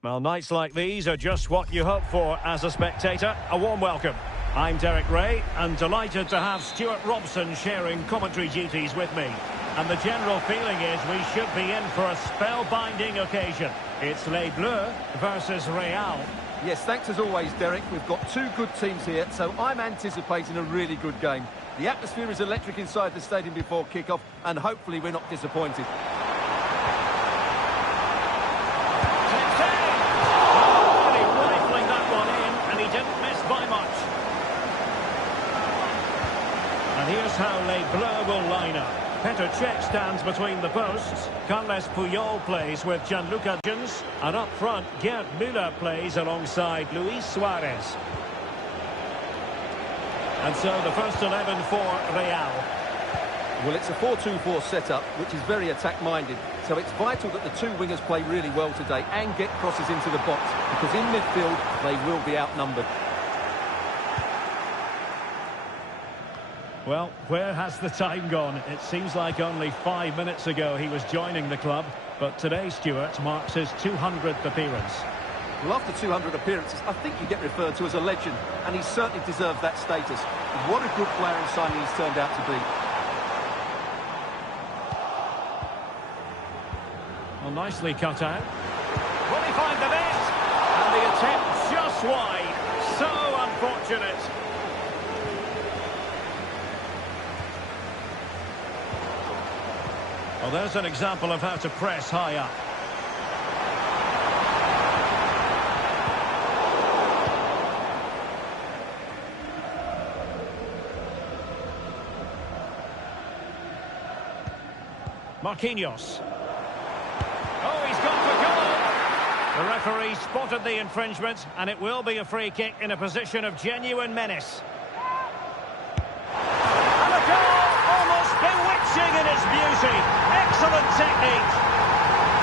Well, nights like these are just what you hope for as a spectator. A warm welcome. I'm Derek Ray, and delighted to have Stuart Robson sharing commentary duties with me. And the general feeling is we should be in for a spellbinding occasion. It's Les Bleus versus Real. Yes, thanks as always, Derek. We've got two good teams here, so I'm anticipating a really good game. The atmosphere is electric inside the stadium before kick-off, and hopefully we're not disappointed. And here's how Les Bleus will line up. Petr Cech stands between the posts. Carles Puyol plays with Gianluca Jones. And up front, Gerd Müller plays alongside Luis Suarez. And so the first 11 for Real. Well, it's a 4-2-4 setup, which is very attack-minded. So it's vital that the two wingers play really well today and get crosses into the box, because in midfield, they will be outnumbered. Well, where has the time gone? It seems like only 5 minutes ago he was joining the club. But today, Stuart, marks his 200th appearance. Well, after 200 appearances, I think you get referred to as a legend, and he certainly deserves that status. What a good player and signing he's turned out to be. Well, nicely cut out. Will he find the net? And the attempt just wide. So unfortunate. Well, there's an example of how to press high up. Marquinhos. Oh, he's gone for goal! The referee spotted the infringement, and it will be a free kick in a position of genuine menace. And a goal! Almost bewitching in its beauty. Excellent technique.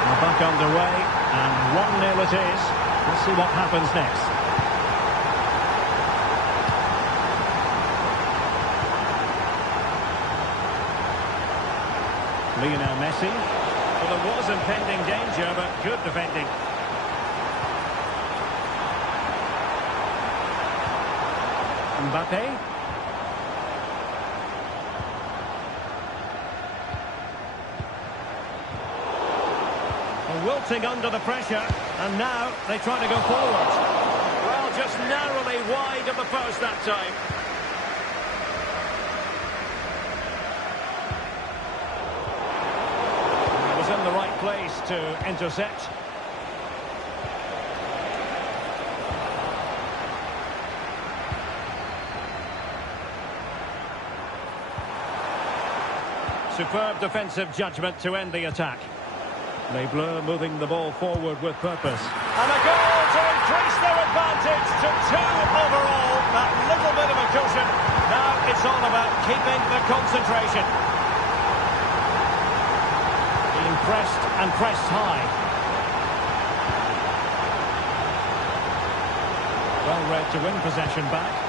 We're back underway, and 1-0 it is. Let's see what happens next. Lionel Messi. Well, there was impending danger, but good defending. Mbappe. Wilting under the pressure, and now they try to go forward. Well, just narrowly wide of the post that time. He was in the right place to intercept. Superb defensive judgment to end the attack. Les Bleus moving the ball forward with purpose. And a goal to increase their advantage to 2 overall. That little bit of a cushion. Now it's all about keeping the concentration. Being pressed and pressed high. Well read to win possession back.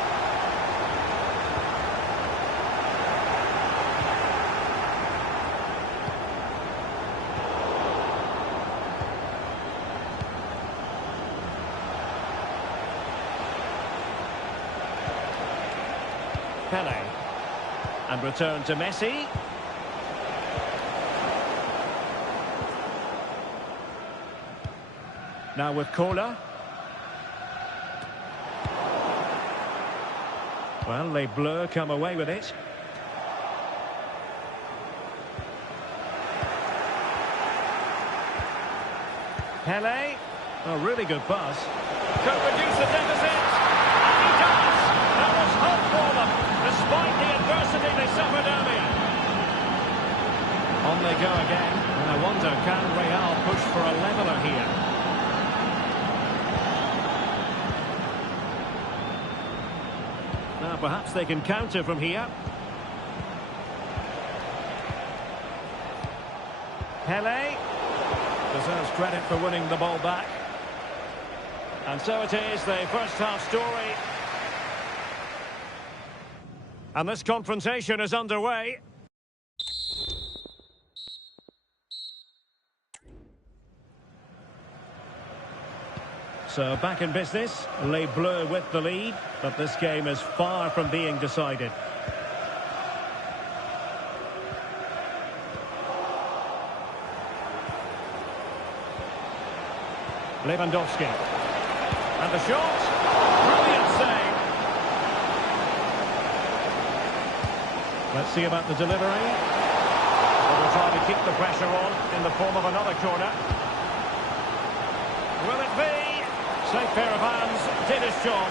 Pele. And return to Messi. Now with Kohler. Well, Les Bleus come away with it. Pele. A really good pass. Could reduce the deficit. And he does. There was hope for them, despite the adversity they suffered early. On they go again. And I wonder, can Real push for a leveller here? Now perhaps they can counter from here. Pele deserves credit for winning the ball back. And so it is, the first half story. And this confrontation is underway. So back in business, Les Bleus with the lead, but this game is far from being decided. Lewandowski. And the shot. Brilliant save. Let's see about the delivery. They'll try to keep the pressure on in the form of another corner. Will it be? Safe pair of hands, did his job.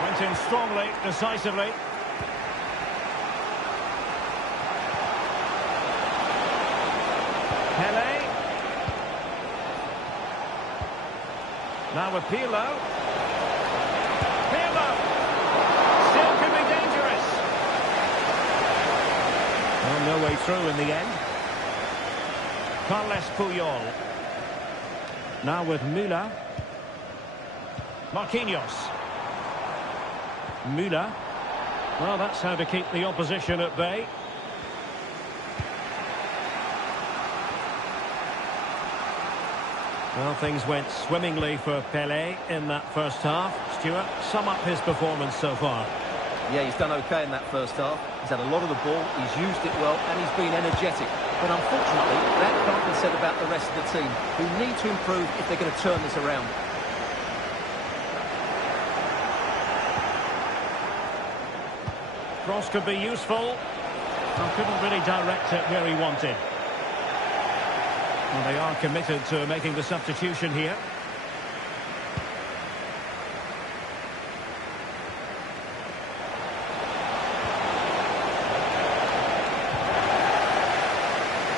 Went in strongly, decisively. Pele. Now with Pirlo. Pirlo! Still could be dangerous. Well, no way through in the end. Carles Puyol. Now with Müller. Marquinhos. Müller. Well, that's how to keep the opposition at bay. Well, things went swimmingly for Pelé in that first half. Stuart, sum up his performance so far. Yeah, he's done okay in that first half. He's had a lot of the ball, he's used it well, and he's been energetic. But unfortunately, that can't be said about the rest of the team, who need to improve if they're going to turn this around. Cross could be useful. Well, couldn't really direct it where he wanted. Well, they are committed to making the substitution here.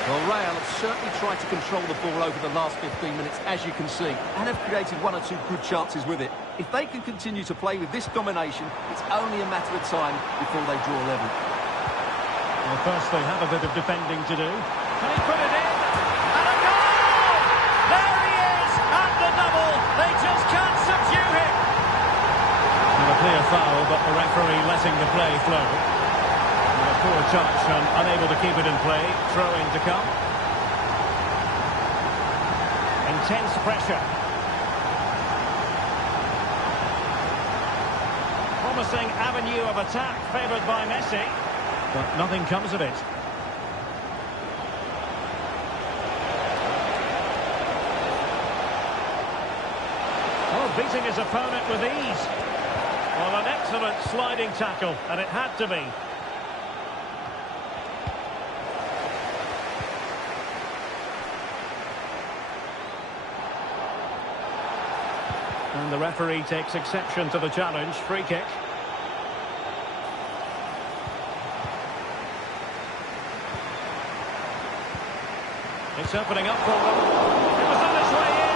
Well, Real have certainly tried to control the ball over the last 15 minutes, as you can see, and have created one or two good chances with it. If they can continue to play with this domination, it's only a matter of time before they draw level. Well, first they have a bit of defending to do. Can he put it in? They just can't subdue him. And a clear foul, but the referee letting the play flow. And a poor touch and unable to keep it in play. Throw-in to come. Intense pressure. Promising avenue of attack favoured by Messi. But nothing comes of it. Beating his opponent with ease. Well, an excellent sliding tackle, and it had to be. And the referee takes exception to the challenge. Free kick. It's opening up for them. It was on its way in.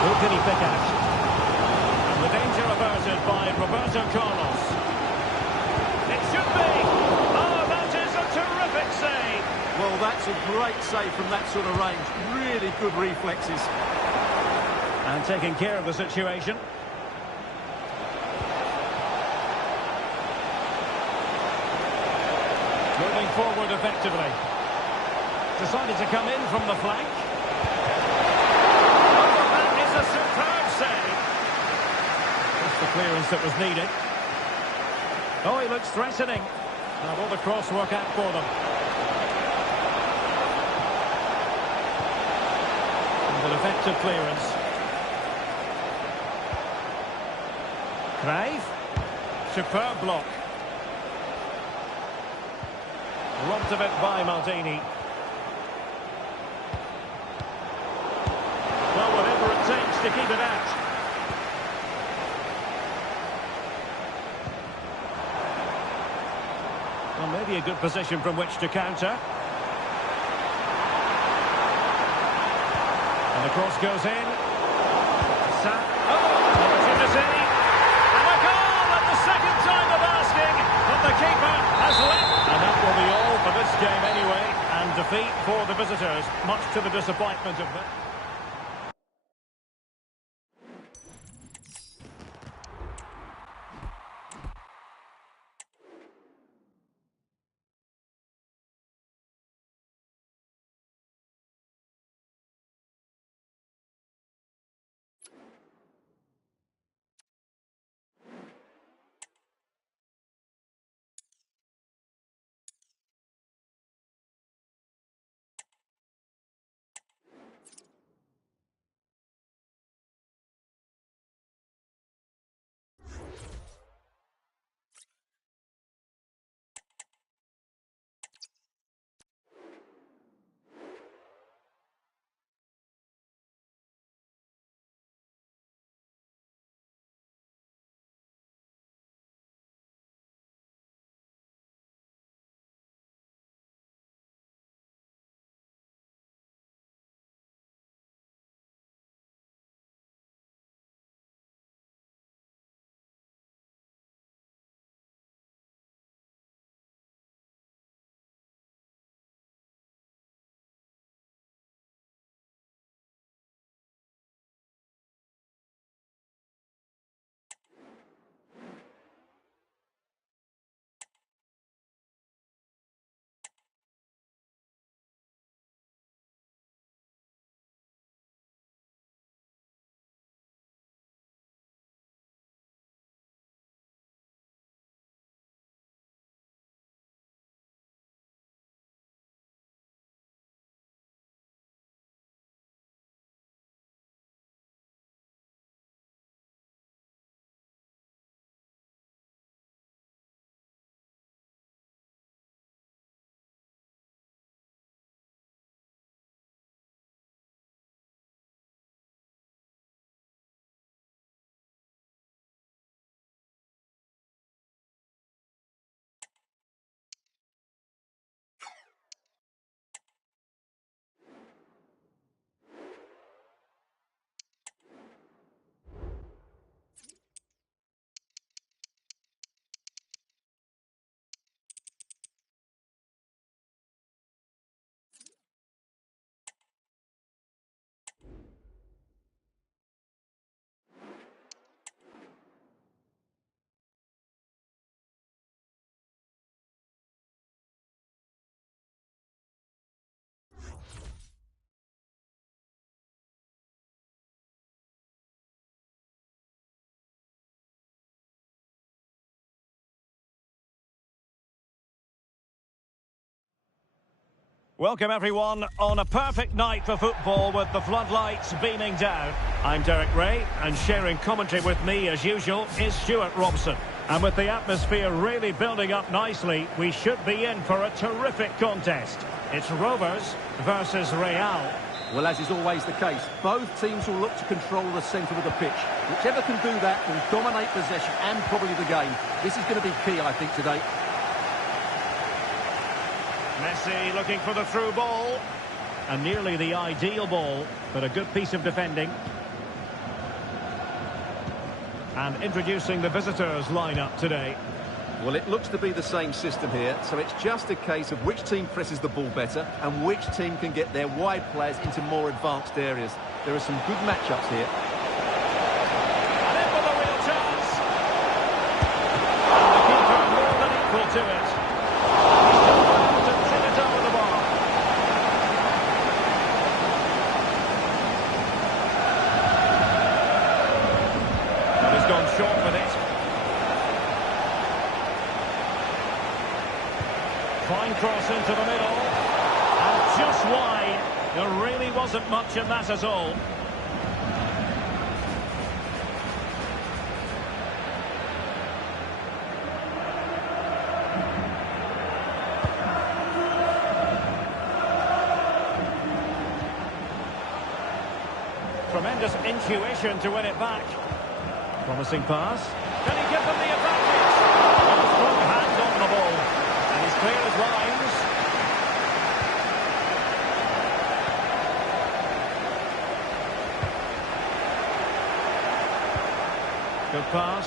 Who can he pick out? And the danger averted by Roberto Carlos. It should be. Oh, that is a terrific save. Well, that's a great save from that sort of range. Really good reflexes. And taking care of the situation. Moving forward effectively. Decided to come in from the flank. A superb save. That's the clearance that was needed. Oh, he looks threatening. Now will the cross work out for them? And an effective clearance. Crave. Superb block. Robbed of it by Maldini. Well, whatever it takes to keep it out. Well, maybe a good position from which to counter. And the cross goes in. Opportunity. And a goal at the second time of asking. But the keeper has left. And that will be all for this game anyway. And defeat for the visitors, much to the disappointment of them. Welcome everyone on a perfect night for football with the floodlights beaming down. I'm Derek Ray, and sharing commentary with me as usual is Stuart Robson. And with the atmosphere really building up nicely, we should be in for a terrific contest. It's Rovers versus Real. Well, as is always the case, both teams will look to control the centre of the pitch. Whichever can do that will dominate possession and probably the game. This is going to be key, I think, today. Messi looking for the through ball. And nearly the ideal ball, but a good piece of defending. And introducing the visitors lineup today. Well, it looks to be the same system here, so it's just a case of which team presses the ball better and which team can get their wide players into more advanced areas. There are some good matchups here. And in with a real chance. And the keeper more than equal to it. He's done well to tip it over the bar. And he's gone short with it. Fine cross into the middle. And just wide. There really wasn't much in that at all. Tremendous intuition to win it back. Promising pass. Can he give them the advantage? Oh, strong hands on the ball. And he's clear as lines. Good pass.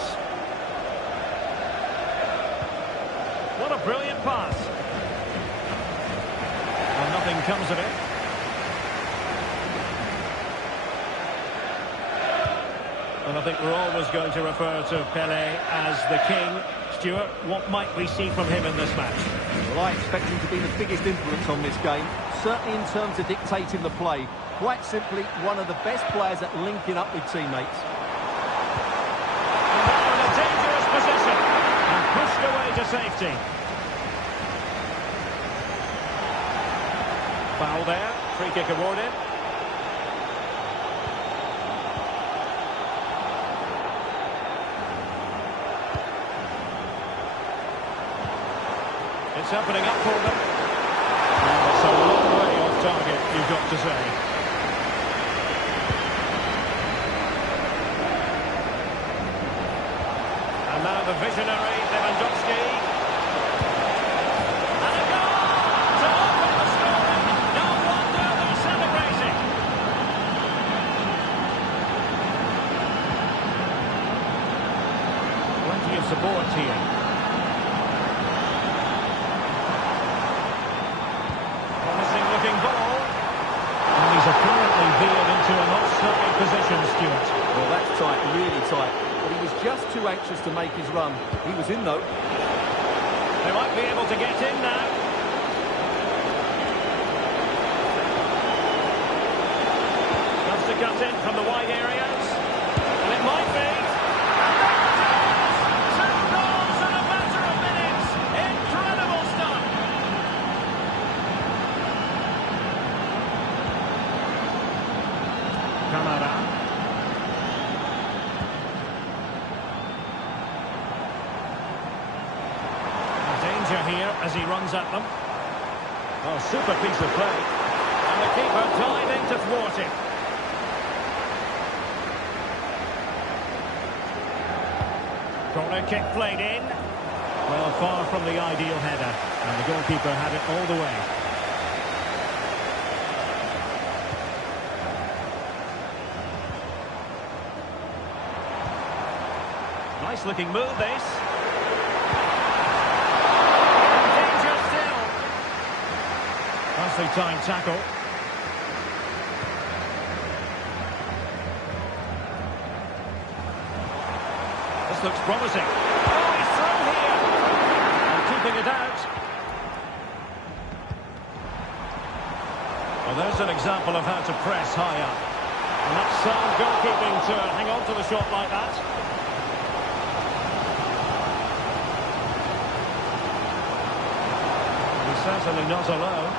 What a brilliant pass. And nothing comes of it. And I think we're always going to refer to Pelé as the king. Stuart, what might we see from him in this match? Well, I expect him to be the biggest influence on this game, certainly in terms of dictating the play. Quite simply, one of the best players at linking up with teammates. And now in a dangerous position. And pushed away to safety. Foul there. Free kick awarded. It's opening up for them. And it's a long way off target, you've got to say. And now the visionary Lewandowski. And a goal to open the scoring. No wonder they're celebrating. Plenty of support here. Ball. And he's apparently veered into an offside position, Stuart. Well, that's tight, really tight. But he was just too anxious to make his run. He was in, though. They might be able to get in now. Has to cut in from the wide areas. And it might be. And there it is! 2 goals in a matter of minutes. Incredible stuff. Kamara. Danger here as he runs at them. Oh, super piece of play. And the keeper diving to thwart it. Corner kick played in. Well, far from the ideal header. And the goalkeeper had it all the way. Nice looking move, this. In danger still. Nicely timed tackle. This looks promising. Oh, he's through here. And keeping it out. Well, there's an example of how to press high up. And that's sound goalkeeping to hang on to the shot like that. Certainly not alone.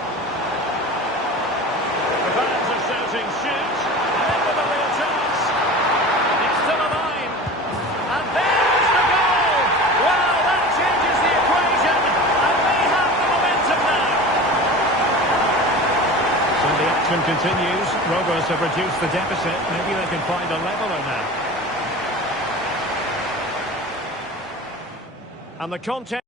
shouting shoot. And with a real chance. It's still alive. And there's the goal! Well, that changes the equation. And we have the momentum now. So the action continues. Rovers have reduced the deficit. Maybe they can find a leveler now. And the contest...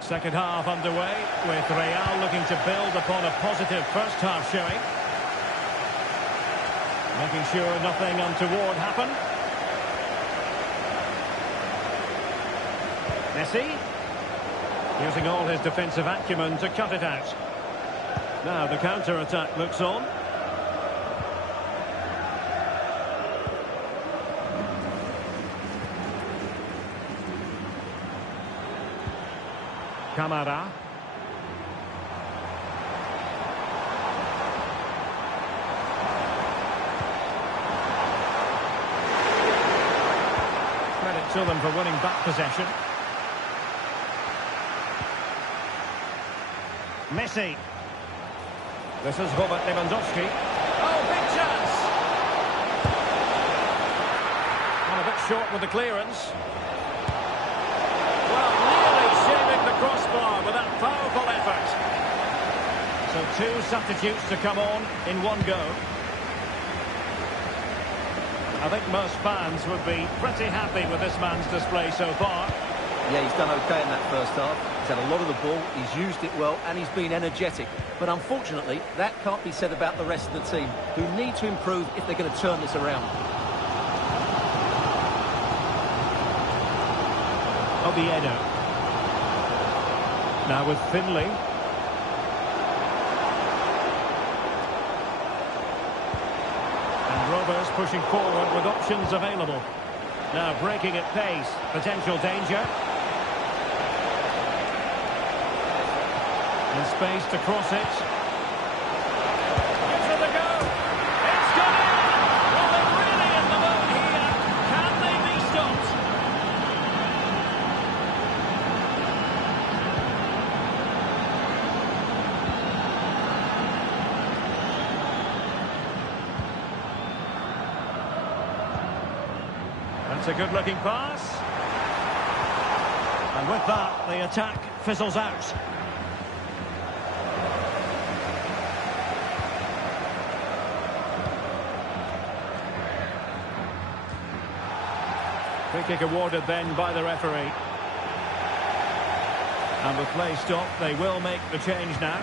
Second half underway, with Real looking to build upon a positive first half showing. Making sure nothing untoward happened. Messi. Using all his defensive acumen to cut it out. Now the counter-attack looks on. Kamara. Credit to them for winning back possession. Messi. This is Robert Lewandowski. Oh, big chance! And a bit short with the clearance. Well, nearly shaving the crossbar with that powerful effort. So two substitutes to come on in one go. I think most fans would be pretty happy with this man's display so far. Yeah, he's done okay in that first half. He's had a lot of the ball, he's used it well, and he's been energetic. But unfortunately, that can't be said about the rest of the team, who need to improve if they're going to turn this around. Oviedo. Now with Finley. And Rovers pushing forward with options available. Now breaking at pace, potential danger. In space to cross it. Gives it a go. It's gone in! Well, they're really in the mode here. Can they be stopped? That's a good-looking pass. And with that, the attack fizzles out. Free kick awarded then by the referee. And with play stopped, they will make the change now.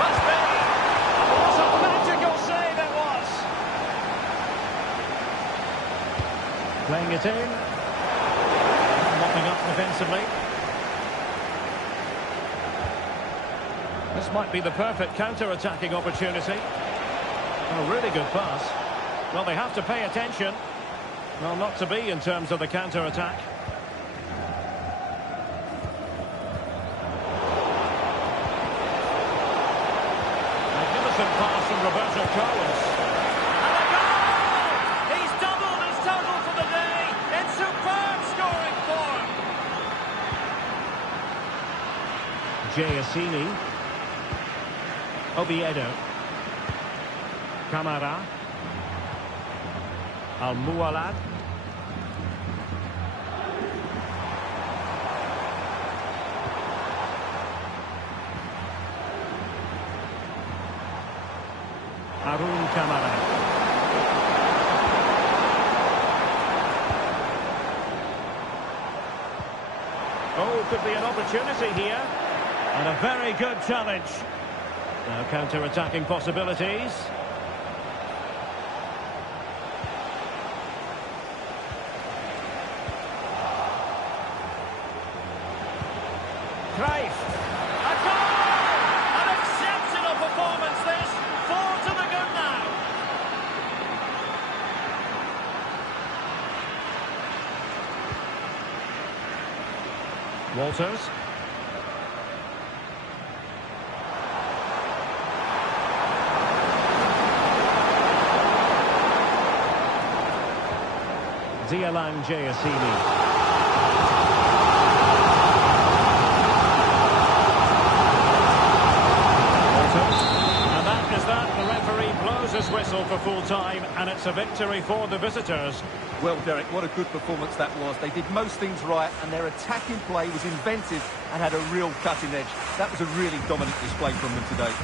Must be! What a magical save it was! Playing it in. Mopping up defensively. This might be the perfect counter-attacking opportunity. A really good pass. Well, they have to pay attention. Well, not to be in terms of the counter-attack. Magnificent pass from Roberto Carlos. And a goal! He's doubled his total for the day in superb scoring form. Jay Assini. Oviedo. Kamara. Al-Mualad. Harun Kamara. Oh, could be an opportunity here. And a very good challenge. Now counter-attacking possibilities. Cruyff. A goal! An exceptional performance this. 4 to the good now. Walters. Zialang Jayasini. And that is that. The referee blows his whistle for full time, and it's a victory for the visitors. Well, Derek, what a good performance that was. They did most things right, and their attacking play was inventive and had a real cutting edge. That was a really dominant display from them today.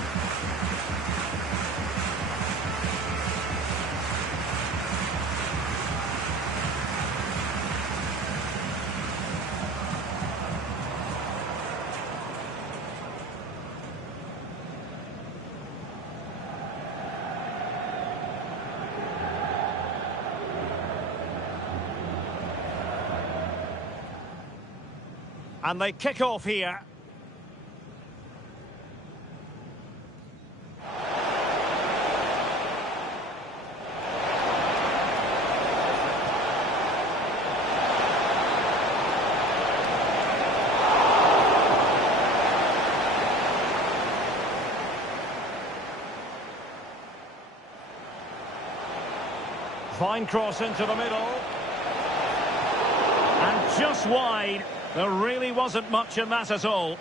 And they kick off here. Fine cross into the middle. And just wide. There really wasn't much in that at all.